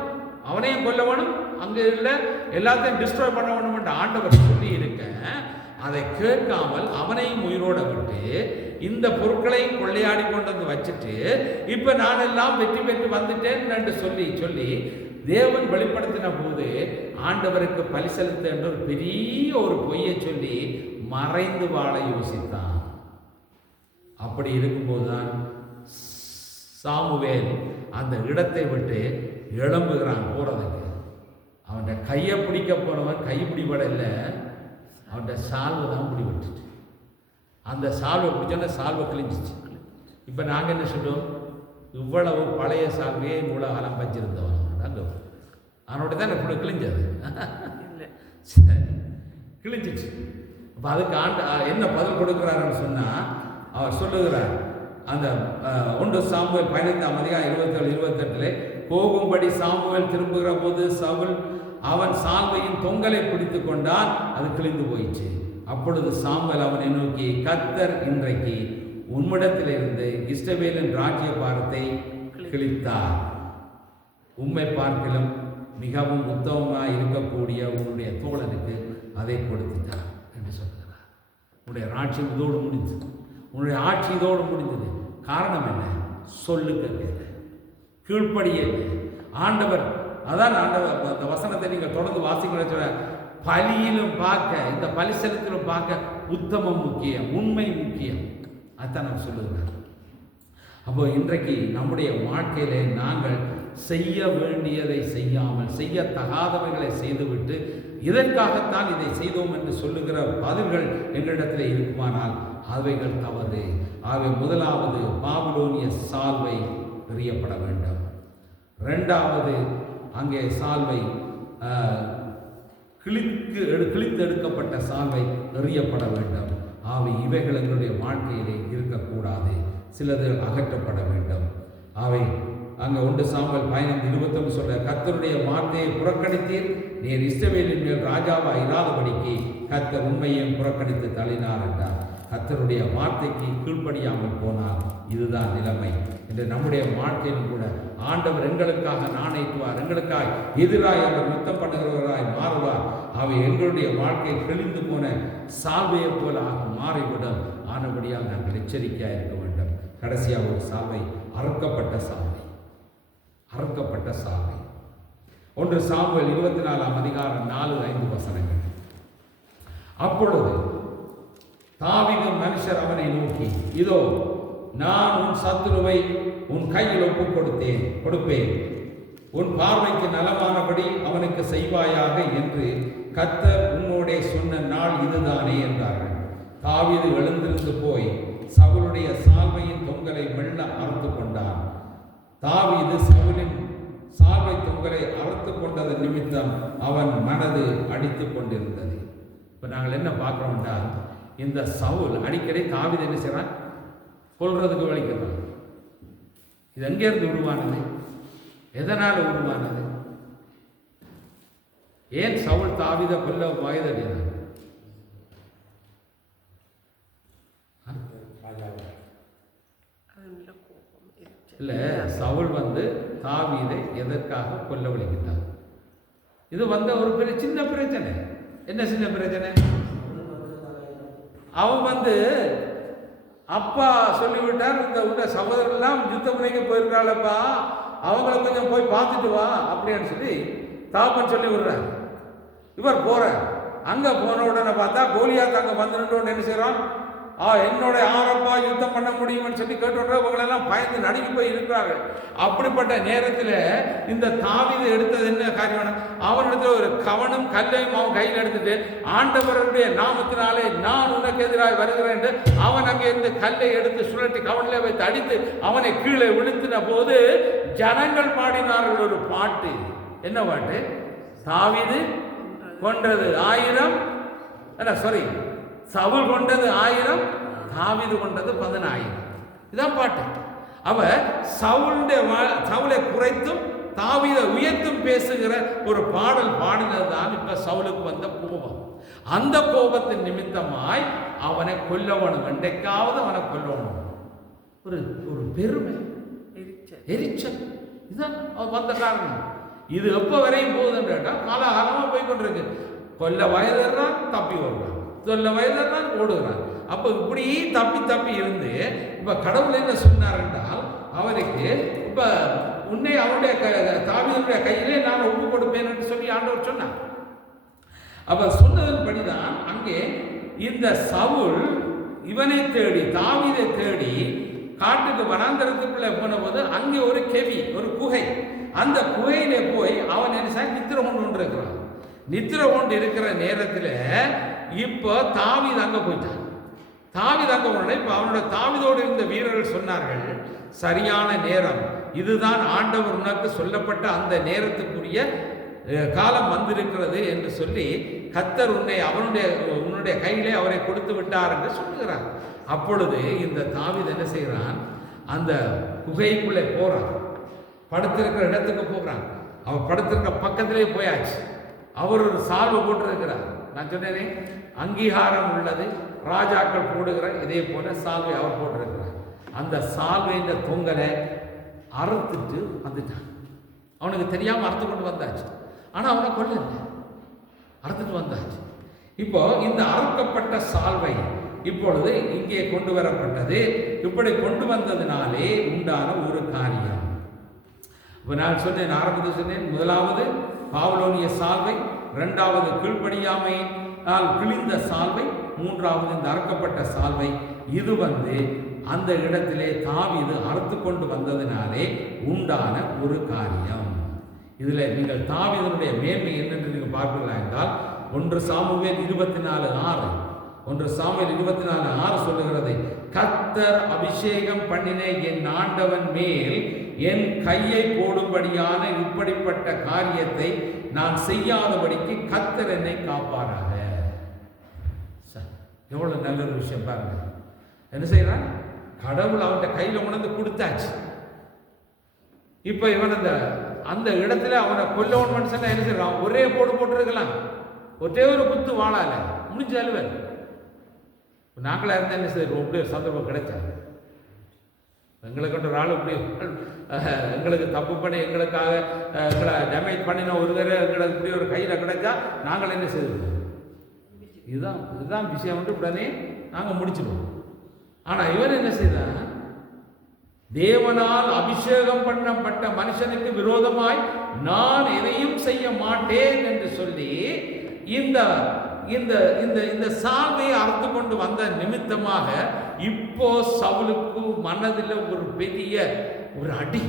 அவனையும் கொல்ல வேணும், அங்க இல்ல எல்லாத்தையும் டிஸ்ட்ராய் பண்ண வேணும் என்று ஆண்டவர் சொல்லி இருக்க, அதை கேட்காமல் அவனையும் உயிரோட விட்டு இந்த பொருட்களையும் கொள்ளையாடி கொண்டு வந்து வச்சுட்டு இப்ப நான் எல்லாம் வெற்றி பெற்று வந்துட்டேன் என்று சொல்லி தேவன் வெளிப்படுத்தின போது ஆண்டவருக்கு பலி செலுத்த என்ற ஒரு பெரிய ஒரு பொய்யை சொல்லி மறைந்து வாழ யோசித்தான். அப்படி இருக்கும்போதுதான் சாமுவேல் அந்த இடத்தை விட்டு எழும்புகிறான் போறதுக்கு. அவன் கையை பிடிக்க போனவன் கை பிடிபட இல்லை, அவன் சால்வை தான் பிடிபட்டுச்சு. அந்த சால்வை பிடிச்சோன்னா சால்வை கிழிஞ்சிச்சு. இப்போ நாங்கள் என்ன சொல்லுவோம், இவ்வளவு பழைய சால்வையே இவ்வளோ காலம் வச்சிருந்தவன் நாங்கள் அவனோட தான் இப்படி கிழிஞ்சது. சரி, கிழிஞ்சிச்சு. அப்போ அதுக்கு என்ன பதில் கொடுக்குறாருன்னு சொன்னால் அவர் சொல்லுகிறார், அந்த 1 சாமுவேல் 15ஆம் அதிகாரம் 27-28 போகும்படி சாமுவேல் திரும்புகிற போது சவுல் அவன் சால்வையின் தொங்கலை பிடித்து கொண்டான், அது கிழிந்து போயிடுச்சு. அப்பொழுது சாமுவேல் அவனை நோக்கி, கர்த்தர் இன்றைக்கு உம்மிடத்திலிருந்து இஸ்ரவேலின் ராஜ்ய பாரத்தை கிழித்தார், உம்மை பார்க்கிலும் மிகவும் உத்தமமாக இருக்கக்கூடிய உன்னுடைய தோழனுக்கு அதை கொடுத்துட்டார் என்று சொல்கிறார். உன்னுடைய ராட்சியம் இதோடு முடிஞ்சது, உன்னுடைய ஆட்சி இதோடு முடிஞ்சது. காரணம் என்ன? சொல்லுக்கு கீழ்ப்படியே ஆண்டவர். அதான் ஆண்டவர் அந்த வசனத்தை நீங்கள் தொடர்ந்து வாசிக்க சொல்ல, பலியிலும் பார்க்க, இந்த பலி செலுத்திலும் பார்க்க உத்தமம் முக்கியம், உண்மை முக்கியம். அதான் நான் சொல்லுகிறேன். அப்போ இன்றைக்கு நம்முடைய வாழ்க்கையிலே நாங்கள் செய்ய வேண்டியதை செய்யாமல், செய்யத்தகாதவைகளை செய்துவிட்டு இதற்காகத்தான் இதை செய்தோம் என்று சொல்லுகிற பதில்கள் எங்களிடத்தில் இருக்குமானால் அவைகள் தவறு. ஆகவே முதலாவது பாபிலோனிய சால்வை எறியப்பட வேண்டும். 2வது அங்கே சால்வை கிழித்து எடுக்கப்பட்ட சால்வை எறியப்பட வேண்டும். ஆகவே இவைகள் எங்களுடைய வாழ்க்கையிலே இருக்கக்கூடாது, சிலது அகற்றப்பட வேண்டும். ஆகவே அங்கே 1 சாமுவேல் 15:21 சொல்ற, கர்த்தருடைய வார்த்தையை புறக்கணித்தீர், நீர் இஸ்ரவேலின் மேல் ராஜாவாக இராதபடிக்கு கர்த்தர் உண்மையையும் புறக்கணித்து தள்ளினார் என்றார். கர்த்தருடைய வார்த்தைக்கு கீழ்ப்படியாமல் போனால் இதுதான் நிலைமை. என்று நம்முடைய வாழ்க்கையிலும் கூட ஆண்டவர் எங்களுக்காக நாணயிக்குவார், எங்களுக்காக எதிராய் அவர் யுத்தம் பண்ணுகிறவராய் மாறுவார். அவை எங்களுடைய வாழ்க்கை கிழிந்து போன சால்வையை போல மாறிவிடும். ஆனபடியால் நாங்கள் எச்சரிக்கையாக இருக்க வேண்டும். கடைசியாக ஒரு சால்வை, அறுக்கப்பட்ட சால்வை. அறுக்கப்பட்ட சால்வை 1 சாமுவேல் 24ஆம் அதிகாரம் 4-5 வசனங்கள். அப்பொழுது தாவீது மனுஷர் அவனை நோக்கி, இதோ நான் உன் சத்துருவை உன் கையில் கொடுப்பேன், உன் பார்வைக்கு நலமானபடி அவனுக்கு செய்வாயாக என்று கர்த்தர் உன்னோடே சொன்ன நாள் இதுதானே என்றார்கள். தாவீது எழுந்திருந்து போய் சவுலுடைய சால்வையின் தொங்கலை மெல்ல அறுத்து கொண்டான். தாவீது சவுலின் சால்வை தொங்கலை அறுத்து கொண்டது நிமித்தம் அவன் மனது அடித்து கொண்டிருந்தது. இப்போ நாங்கள் என்ன பார்க்குறோம்னா, இந்த சவுல் அடிக்கடி தாவீது என்ன செய்கிறான், கொல்றதுக்கு வலிக்கிறான். இது எங்கேருந்து உருவானது? எதனால் உருவானது? ஏன் சவுல் தாவீதை கொல்ல வயதறினான்? இல்லை, சவுல் தாவீதை எதற்காக கொல்ல வலிக்கிட்டான்? இது ஒரு பெரிய சின்ன பிரச்சனை. என்ன சின்ன பிரச்சனை? அவன் அப்பா சொல்லிவிட்டார், இந்த சகோதரர்கள்லாம் யுத்த முறைக்கு போயிருக்காளப்பா, அவங்கள கொஞ்சம் போய் பார்த்துட்டு வா அப்படின்னு சொல்லி தாப்பன் சொல்லி விடுறார். இவர் போறார். அங்க போன உடனே பார்த்தா கோலியாத் அங்க வந்துட்டு என்ன செய்யறான், என்னோட ஆரப்பா யுத்தம் பண்ண முடியும்னு சொல்லி கேட்டு இவங்களெல்லாம் பயந்து நடுங்கி போய் இருக்கிறார்கள். அப்படிப்பட்ட நேரத்தில் இந்த தாவீது எடுத்தது என்ன காரியம்? அவனிடத்துல ஒரு கவனும் கல்லையும் அவன் கையில் எடுத்துட்டு, ஆண்டவருடைய நாமத்தினாலே நான் உனக்கு எதிராக வருகிறேன் என்று அவன் அங்கே இருந்து கல்லை எடுத்து சுழட்டி கவனில வைத்து அடித்து அவனை கீழே விழுத்தின போது ஜனங்கள் பாடினார்கள் ஒரு பாட்டு. என்ன பாட்டு? தாவீது கொன்றது 1000, சவுல் கொண்டது 1000, தாவீது கொண்டது 10000. இதான் பாட்டு. அவ சவுலை குறைத்தும் தாவீதை உயர்த்தும் பேசுகிற ஒரு பாடல் பாடினது தான் இப்ப சவுலுக்கு வந்த கோபம். அந்த கோபத்தின் நிமித்தமாய் அவனை கொல்லவனும், என்றைக்காவது அவனை கொல்லவனும் ஒரு பெருமை, எரிச்சல். இதுதான் வந்த காரணம். இது எப்ப வரையும் போகுதுன்றா காலகாலமா போய் கொண்டிருக்கு. கொல்ல வயதுறான், தப்பி வருவான், சொல்ல வயதுறான், ஓடுகிறான். அப்ப இப்படி தப்பி இருந்து இப்ப கடவுள் என்ன சொன்னார் என்றால், அவருக்கு இப்ப உன்னை அவருடைய தாவீதுடைய கையிலே நான் ஒப்பு கொடுப்பேன் என்று சொல்லி ஆண்டவர் சொன்னார். அப்ப சொன்னதன்படிதான் அங்கே இந்த சவுல் இவனை தேடி, தாவீதை தேடி காட்டுக்கு வனாந்தரத்துக்குள்ள போன போது அங்கே ஒரு கெவி, ஒரு குகை. அந்த குகையில போய் அவன் என்ன நித்திர கொண்டு இருக்கிறான். நித்திர கொண்டு இருக்கிற நேரத்தில் இப்போ தாவீது அங்க போயிட்டான். தாவீது அங்க போன இப்போ அவனோட தாவீதோடு இருந்த வீரர்கள் சொன்னார்கள், சரியான நேரம் இதுதான், ஆண்டவர் உனக்கு சொல்லப்பட்ட அந்த நேரத்துக்குரிய காலம் வந்திருக்கிறது என்று சொல்லி கர்த்தர் உன்னுடைய கையிலே அவரை கொடுத்து விட்டார் என்று சொல்லுகிறார். அப்பொழுது இந்த தாவீது என்ன செய்கிறான், அந்த குகைக்குள்ளே போறான், படுத்திருக்கிற இடத்துக்கு போகிறான். அவன் படுத்திருக்கிற பக்கத்திலே போயாச்சு. அவர் ஒரு சால்வை போட்டிருக்கிறார். நான் சொன்னேனே, அங்கீகாரம் உள்ளது ராஜாக்கள் போடுகிற இதே போல சால்வை அவர் போட்டிருக்கிறார். அந்த சால்வைன்ற தொங்கலை அறுத்துட்டு வந்துட்டான். அவனுக்கு தெரியாம அறுத்து கொண்டு வந்தாச்சு. ஆனா அவனை கொல்லல, அறுத்துட்டு வந்தாச்சு. இப்போ இந்த அறுக்கப்பட்ட சால்வை இப்பொழுது இங்கே கொண்டு வரப்பட்டது. இப்படி கொண்டு வந்ததினாலே உண்டான ஒரு காரியம். இப்போ நான் சொன்னேன், ஆரம்பத்தில் சொன்னேன், முதலாவது பாபிலோனிய சால்வை, இரண்டாவது கீழ்ப்படியாமையினால் கிழிந்த சால்வை, மூன்றாவது இந்த அறுக்கப்பட்ட சால்வை. இது அந்த இடத்திலே தாவீது அறுத்து கொண்டு வந்ததினாலே உண்டான ஒரு காரியம். இதில் நீங்கள் தாவீதனுடைய மேன்மை என்னென்று நீங்கள் பார்க்கலாம் என்றால், 1 சாமுவேல் 24:6 1 சாமுவேல் 24:6 சொல்லுகிறது, கர்த்தர் அபிஷேகம் பண்ணின என் ஆண்டவன் மேல் என் கையை போடும்படியான இப்படிப்பட்ட காரியத்தை நான் செய்யாதபடிக்கு கர்த்தர் என்னை காப்பாராக. எவ்வளவு நல்ல ஒரு விஷயம் பாருங்க. என்ன செய்யறான், கடவுள் அவன்கிட்ட கையில உணர்ந்து கொடுத்தாச்சு. இப்ப இவன் அந்த இடத்துல அவனை கொல்லவன் மனுஷன் என்ன செய்யறான், ஒரே போட்டிருக்கலாம், ஒரே ஒரு குத்து வாழால முடிஞ்ச அலுவல். நாங்களா இருந்தா என்ன செய்யறோம், இப்படி ஒரு சந்தர்ப்பம் கிடைச்சா எங்களுக்கு ஒரு ஆள் இப்படி எங்களுக்கு தப்பு பண்ணி எங்களுக்காக எங்களை டேமேஜ் பண்ணின ஒரு தடவை எங்களுக்கு இப்படி ஒரு கையில் கிடைச்சா நாங்கள் என்ன செய்வோம், இதுதான் விஷயம் வந்து உடனே நாங்கள் முடிச்சிடுவோம். ஆனால் இவர் என்ன செய்தார், தேவனால் அபிஷேகம் பண்ணப்பட்ட மனுஷனுக்கு விரோதமாய் நான் எதையும் செய்ய மாட்டேன் என்று சொல்லி இந்த இந்த இந்த இந்த சால்வையை அறுத்து கொண்டு வந்த நிமித்தமாக இப்போ சவுலுக்கு மனதில் ஒரு பெரிய ஒரு அடி,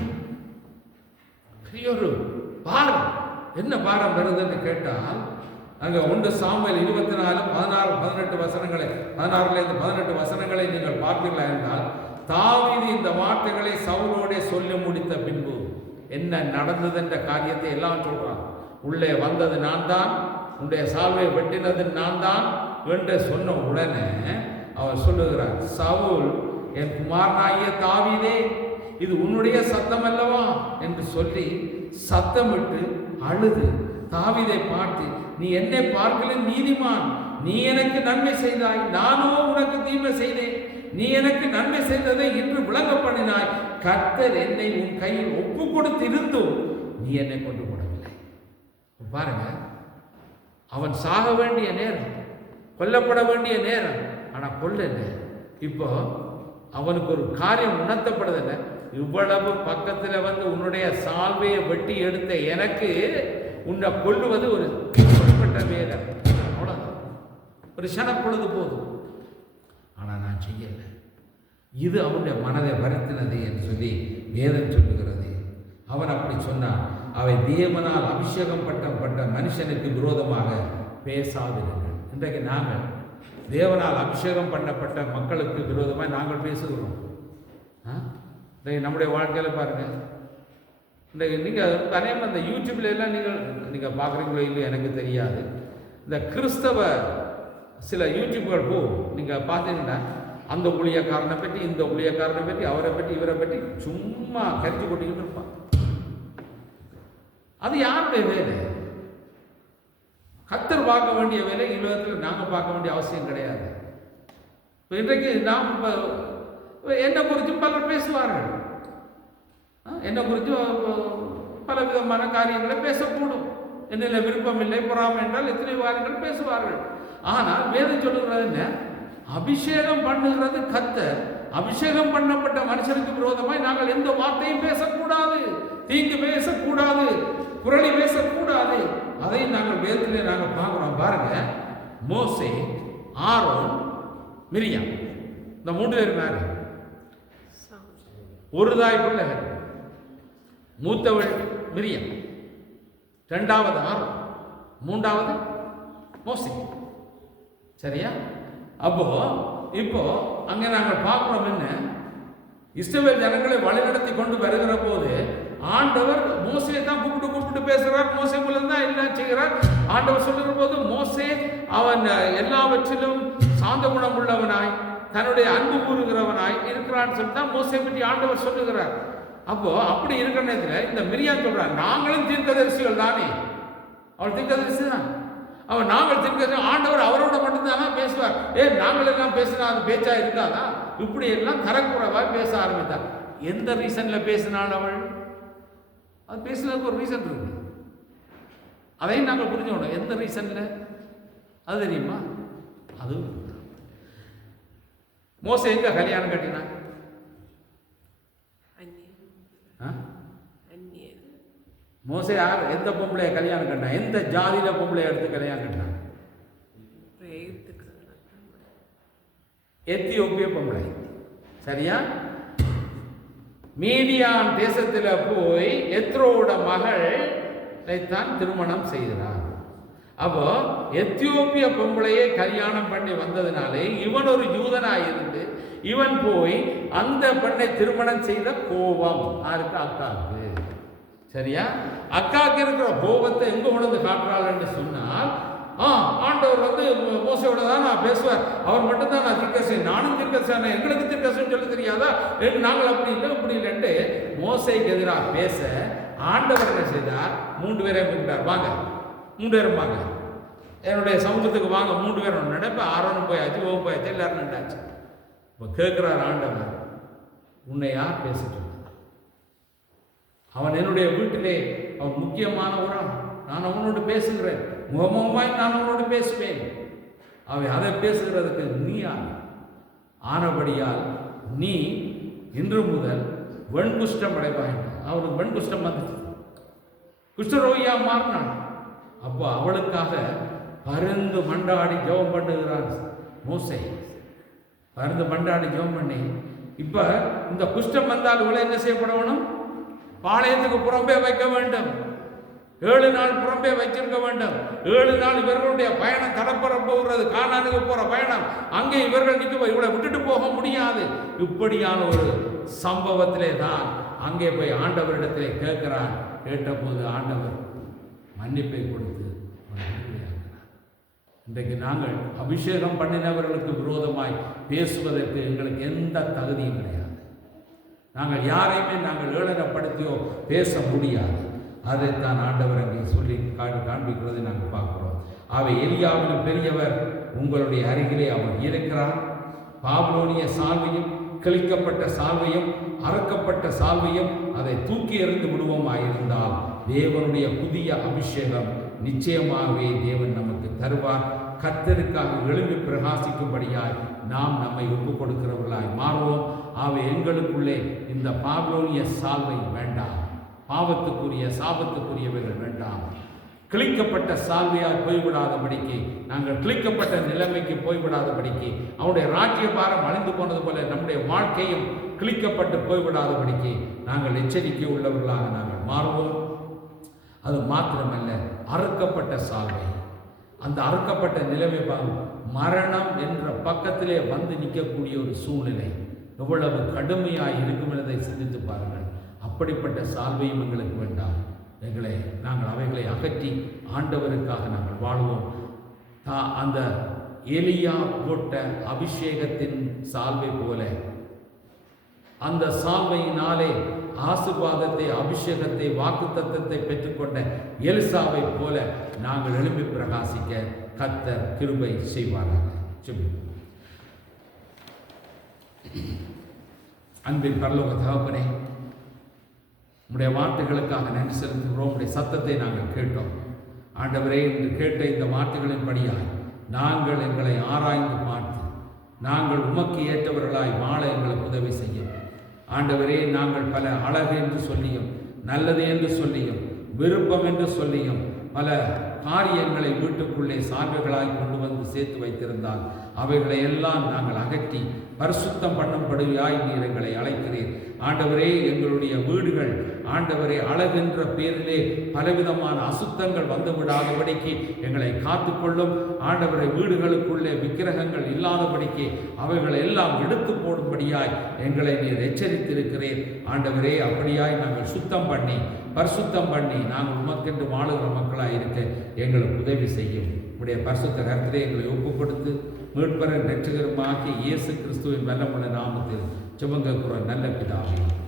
பெரிய ஒரு பாரம். என்ன பாரம் வருதுன்னு கேட்டால், அங்கே 1 சாமுவேல் 24:16-18 வசனங்களை 16-18 வசனங்களை நீங்கள் பார்த்தீர்களா என்றால், தாவீது இந்த வார்த்தைகளை சவுலோடே சொல்லி முடித்த பின்பு என்ன நடந்தது என்ற காரியத்தை எல்லாம் சொல்றான். உள்ளே வந்தது நான் தான், உன்னுடைய சால்வை வெட்டினது நான் தான் என்று சொன்ன உடனே அவர் சொல்லுகிறார், சவுல் என் குமாரனாகிய தாவீதே, இது உன்னுடைய சத்தம் அல்லவா என்று சொல்லி சத்தமிட்டு அழுது தாவீதை பார்த்து, நீ என்னை பார்க்கல நீதிமான், நீ எனக்கு நன்மை செய்தாய், நானோ உனக்கு தீமை செய்தேன். நீ எனக்கு நன்மை செய்ததை இன்று விளங்க பண்ணினாய். கர்த்தர் என்னை உன் கையில் ஒப்பு கொடுத்திருந்தும் நீ என்னை கொண்டு போடவில்லை. பாருங்க, அவன் சாக வேண்டிய நேரம், கொல்லப்பட வேண்டிய நேரம், ஆனா கொல்லல. இப்போ அவனுக்கு ஒரு காரியம் உணர்த்தப்படுதில்லை, இவ்வளவு பக்கத்துல உன்னுடைய சால்வையை வெட்டி எடுத்த எனக்கு உன்னை கொல்லுவது ஒரு குறிப்பிட்ட வேலை, அவ்வளவுதான், ஒரு சனப்பொழுது போதும். ஆனா நான் செய்யல. இது அவனுடைய மனதை வருத்தினது என்று சொல்லி வேதம் சொல்லுகிறது. அவன் அப்படி சொன்னான், அவை தேவனால் அபிஷேகம் பண்ணப்பட்ட மனுஷனுக்கு விரோதமாக பேசாதிருங்கள். இன்றைக்கு நாங்கள் தேவனால் அபிஷேகம் பண்ணப்பட்ட மக்களுக்கு விரோதமாக நாங்கள் பேசுகிறோம். இன்றைக்கு நம்முடைய வாழ்க்கையில் பாருங்கள், இன்றைக்கு நீங்கள் தனியாக அந்த யூடியூப்ல எல்லாம் நீங்கள் பார்க்குறீங்களோ இல்லையோ எனக்கு தெரியாது, இந்த கிறிஸ்தவ சில யூடியூப்கள் நீங்கள் பார்த்தீங்கன்னா அந்த ஊழியக்காரனை பற்றி, இந்த ஊழியக்காரனை பற்றி, அவரை பற்றி, இவரை பற்றி சும்மா கருத்து கொட்டிக்கிட்டு இருப்பான். அது யாருடைய வேலை? கர்த்தர் பார்க்க வேண்டிய வேலை உலகத்தில் நாங்கள் பார்க்க வேண்டிய அவசியம் கிடையாது. இப்போ இன்றைக்கு நாம் என்னை குறித்தும் பலர் பேசுவார்கள், என்னை குறித்தும் பல விதமான காரியங்களை பேசக்கூடும். என்னில் விருப்பம் இல்லை, பொறாமை என்றால் எத்தனை காரியங்கள் பேசுவார்கள். ஆனால் வேதம் சொல்லுகிறது என்ன, அபிஷேகம் பண்ணுகிறது கர்த்தர். அபிஷேகம் பண்ணப்பட்ட மனுஷனுக்கு விரோதமாய் நாங்கள் எந்த வார்த்தையும் பேசக்கூடாது, தீங்கு பேசக்கூடாது, புரளி பேசக்கூடாது. அதையும் நாங்கள் வேதத்திலே நாங்கள் பார்க்கிறோம். பாருங்க, மோசே, ஆரோன், மிரியாம், இந்த 3 பேர் மேலே ஒரு தாய் பிள்ளைகள். மூத்தவள் மிரியம், இரண்டாவது ஆரோன், மூன்றாவது மோசே. சரியா? அப்போ இப்போ அங்கே நாங்கள் பார்க்கிறோம் என்ன, இஸ்ரவேல் ஜனங்களை வழிநடத்தி கொண்டு வருகிற போது ஆண்டவர் மோசே தான் கூப்பிட்டு பேசுகிறார். மோசே மூலம் தான் எல்லாம் செய்கிறார். ஆண்டவர் சொல்லுகிற போது மோசே அவன் எல்லாவற்றிலும் சாந்த குணம் உள்ளவனாய் தன்னுடைய அன்பு கூறுகிறவனாய் இருக்கிறான்னு சொல்லி தான் மோசே பற்றி ஆண்டவர் சொல்லுகிறார். அப்போ அப்படி இருக்கிற நேரத்தில் இந்த மிரியாம் சொல்றார், நாங்களும் தீர்க்கதரிசிகள் தானே. அவள் தீர்க்கதரிசி தான். அவன் நாங்கள் தீர்க்கதரிசி, ஆண்டவர் அவரோட மட்டும்தானா பேசுவார். நாங்கள் எல்லாம் பேசினா அது பேச்சா இருக்காதா? இப்படி எல்லாம் தரக்குறைவாக பேச ஆரம்பித்தார். எந்த ரீசன்ல பேசினாள் அவள்? அது பேசுனதுக்கு ஒரு ரீசன் இருக்கு, அதையும் நாங்கள் புரிஞ்சுக்கணும். எந்த ரீசன்ல அது தெரியுமா? அது மோசே எங்க கல்யாணம் கட்டினான்? மோசே யார், எந்த பொம்பளைய கல்யாணம் கட்டினான்? எந்த ஜாதியில பொம்பளைய எடுத்து கல்யாணம் கட்டினான்? எத்தியோப்பிய பொம்பளை. சரியா? மீதியான் தேசத்தில் போய் எத்ரோட மகளை தான் திருமணம் செய்கிறார். அப்போ எத்தியோப்பிய பொம்பளையை கல்யாணம் பண்ணி வந்ததுனாலே இவன் ஒரு யூதனாயிருந்து இவன் போய் அந்த பெண்ணை திருமணம் செய்த கோபம் யாருக்கு? அக்காவுக்கு. சரியா? அக்காவுக்கு இருக்கிற கோபத்தை எங்க உணர்ந்து காட்டுறாள் என்று சொன்னால், ஆண்டவர் மோசையோட தான் நான் பேசுவார், அவர் மட்டும்தான் நான் தீர்க்கதரிசி, நானும் தீர்க்கதரிசி, எங்களுக்கு தீர்க்கதரிசின்னு சொல்ல தெரியாதா? நாங்கள் அப்படி இல்லை இப்படி இல்லைன்ட்டு மோசைக்கு எதிராக பேச ஆண்டவர் என்ன செய்தார்? 3 பேரை கூப்பிட்டார். வாங்க 3 பேரும் வாங்க, என்னுடைய சமூகத்துக்கு வாங்க. 3 பேரும் நடப்ப, ஆரோனும் போயாச்சு, ஓம் போயாச்சு, எல்லாரும் நின்றாச்சு. இப்போ கேட்கிறார் ஆண்டவர், உன்னை யார் பேசிட்டு? அவன் என்னுடைய வீட்டிலே அவன் முக்கியமான உரம், நான் அவனோடு பேசுகிறேன், முகமுகமாய் நான் அவனோடு பேசுவேன். அவன் அதை பேசுகிறதுக்கு நீ ஆனபடியால் நீ இன்று முதல் வெண்குஷ்டம் அடைவாய். அவனுக்கு வெண்குஷ்டம் வந்துச்சு, குஷ்டரோகியா மாறினான். அப்போ அவளுக்காக பருந்து மண்டாடி ஜெபம் பண்ணுகிறான் மோசே. பருந்து மண்டாடி ஜெபம் பண்ணி, இப்ப இந்த குஷ்டம் வந்தால் இவளை என்ன செய்யப்படணும்? பாளையத்துக்கு புறம்பே வைக்க வேண்டும். 7 நாள் புறம்பே வைச்சிருக்க வேண்டும். 7 நாள் இவர்களுடைய பயணம் தடப்பற போகிறது, கானானுக்கு போற பயணம். அங்கே இவர்கள் நிற்க, இவளை விட்டுட்டு போக முடியாது. இப்படியான ஒரு சம்பவத்திலே தான் அங்கே போய் ஆண்டவரிடத்திலே கேட்கிறான். கேட்டபோது ஆண்டவர் மன்னிப்பை கொடுத்து இன்றைக்கு நாங்கள் அபிஷேகம் பண்ணினவர்களுக்கு விரோதமாய் பேசுவதற்கு எங்களுக்கு எந்த தகுதியும் கிடையாது. நாங்கள் யாரையுமே நாங்கள் ஏளனப்படுத்தியோ பேச முடியாது. அதைத்தான் ஆண்டவர் அங்கே சொல்லி காண்பிக்கிறதை நாங்கள் பார்க்கிறோம். அவை எலியாவிலும் பெரியவர் உங்களுடைய அருகிலே அவர் இருக்கிறார். பாபிலோனிய சால்வையும் கிழிக்கப்பட்ட சால்வையும் அறுக்கப்பட்ட சால்வையும் அதை தூக்கி எறிந்து விடுவோமாயிருந்தால் தேவனுடைய புதிய அபிஷேகம் நிச்சயமாகவே தேவன் நமக்கு தருவார். கர்த்தருக்காக எழும்பி பிரகாசிக்கும்படியாய் நாம் நம்மை ஒப்புக் கொடுக்கிறவர்களாய் மாறுவோம். அவை எங்களுக்குள்ளே இந்த பாபிலோனிய சால்வை வேண்டாம், பாவத்துக்குரிய சாபத்துக்குரியவைகள் வேண்டாம். கிழிக்கப்பட்ட சால்வையால் போய்விடாதபடிக்கு, நாங்கள் கிழிக்கப்பட்ட நிலைமைக்கு போய்விடாதபடிக்கு, அவனுடைய ராஜ்ய பாரம் அழிந்து போனது போல நம்முடைய வாழ்க்கையும் கிழிக்கப்பட்டு போய்விடாதபடிக்கு நாங்கள் எச்சரிக்கை உள்ளவர்களாக நாங்கள் மாறுவோம். அது மாத்திரமல்ல, அறுக்கப்பட்ட சால்வை, அந்த அறுக்கப்பட்ட நிலைமை மரணம் என்ற பக்கத்திலே வந்து நிற்கக்கூடிய ஒரு சூழ்நிலை எவ்வளவு கடுமையாக இருக்கும் என்பதை சிந்தித்து பாருங்கள். அப்படிப்பட்ட சால்வையும் எங்களுக்கு வேண்டாம். நாங்கள் அவைகளை அகற்றி ஆண்டவருக்காக நாங்கள் வாழ்வோம். அந்த எலியா போட்ட அபிஷேகத்தின் சால்வை போல, அந்த சால்வையினாலே ஆசீர்வாதத்தை, அபிஷேகத்தை, வாக்குத்தத்தத்தை பெற்றுக்கொண்ட எலிசாவை போல நாங்கள் எழும்பி பிரகாசிக்க கர்த்தர் கிருபை செய்வாராக. அன்பின் பரலோக தகப்பனே, உம்முடைய வார்த்தைகளுக்காக நன்றி செலுத்துகிறோம். உம்முடைய சத்தத்தை நாங்கள் கேட்டோம். ஆண்டவரே, இன்று கேட்ட இந்த வார்த்தைகளின்படியாய் நாங்கள் எங்களை ஆராய்ந்து பார்த்து நாங்கள் உமக்கு ஏற்றவர்களாய் வாழ எங்களுக்கு உதவி செய்யும். ஆண்டவரே, நாங்கள் பல அழகு என்று சொல்லியும், நல்லது என்று சொல்லியும், விருப்பம் என்று சொல்லியும் பல காரியங்களை வீட்டுக்குள்ளே சார்புகளாய் கொண்டு வந்து சேர்த்து வைத்திருந்தால் அவைகளை எல்லாம் நாங்கள் அகற்றி பரிசுத்தம் பண்ணும்படியாய் நீர் எங்களை அழைக்கிறீர். ஆண்டவரே, எங்களுடைய வீடுகள் ஆண்டவரே அழகென்ற பேரிலே பலவிதமான அசுத்தங்கள் வந்து விடாதபடிக்கு எங்களை காத்துக்கொள்ளும். ஆண்டவரை, வீடுகளுக்குள்ளே விக்கிரகங்கள் இல்லாதபடிக்கு அவைகளை எல்லாம் எடுத்து போடும்படியாய் எங்களை நீர் எச்சரித்திருக்கிறேன். ஆண்டவரே, அப்படியாய் நாங்கள் சுத்தம் பண்ணி பரிசுத்தம் பண்ணி நாங்கள் உமக்கென்று வாழுகிற மக்களாக இருக்க எங்களுக்கு உதவி செய்யும். உடைய பரிசுத்த கர்த்தரே எங்களை ஒப்புக் கொடுத்து மீட்பர ரட்சகருமாகிய இயேசு கிறிஸ்துவின் வல்லமுள்ள நாமத்தில் ஜெபம் கேட்கிறோம் நல்ல பிதாவே.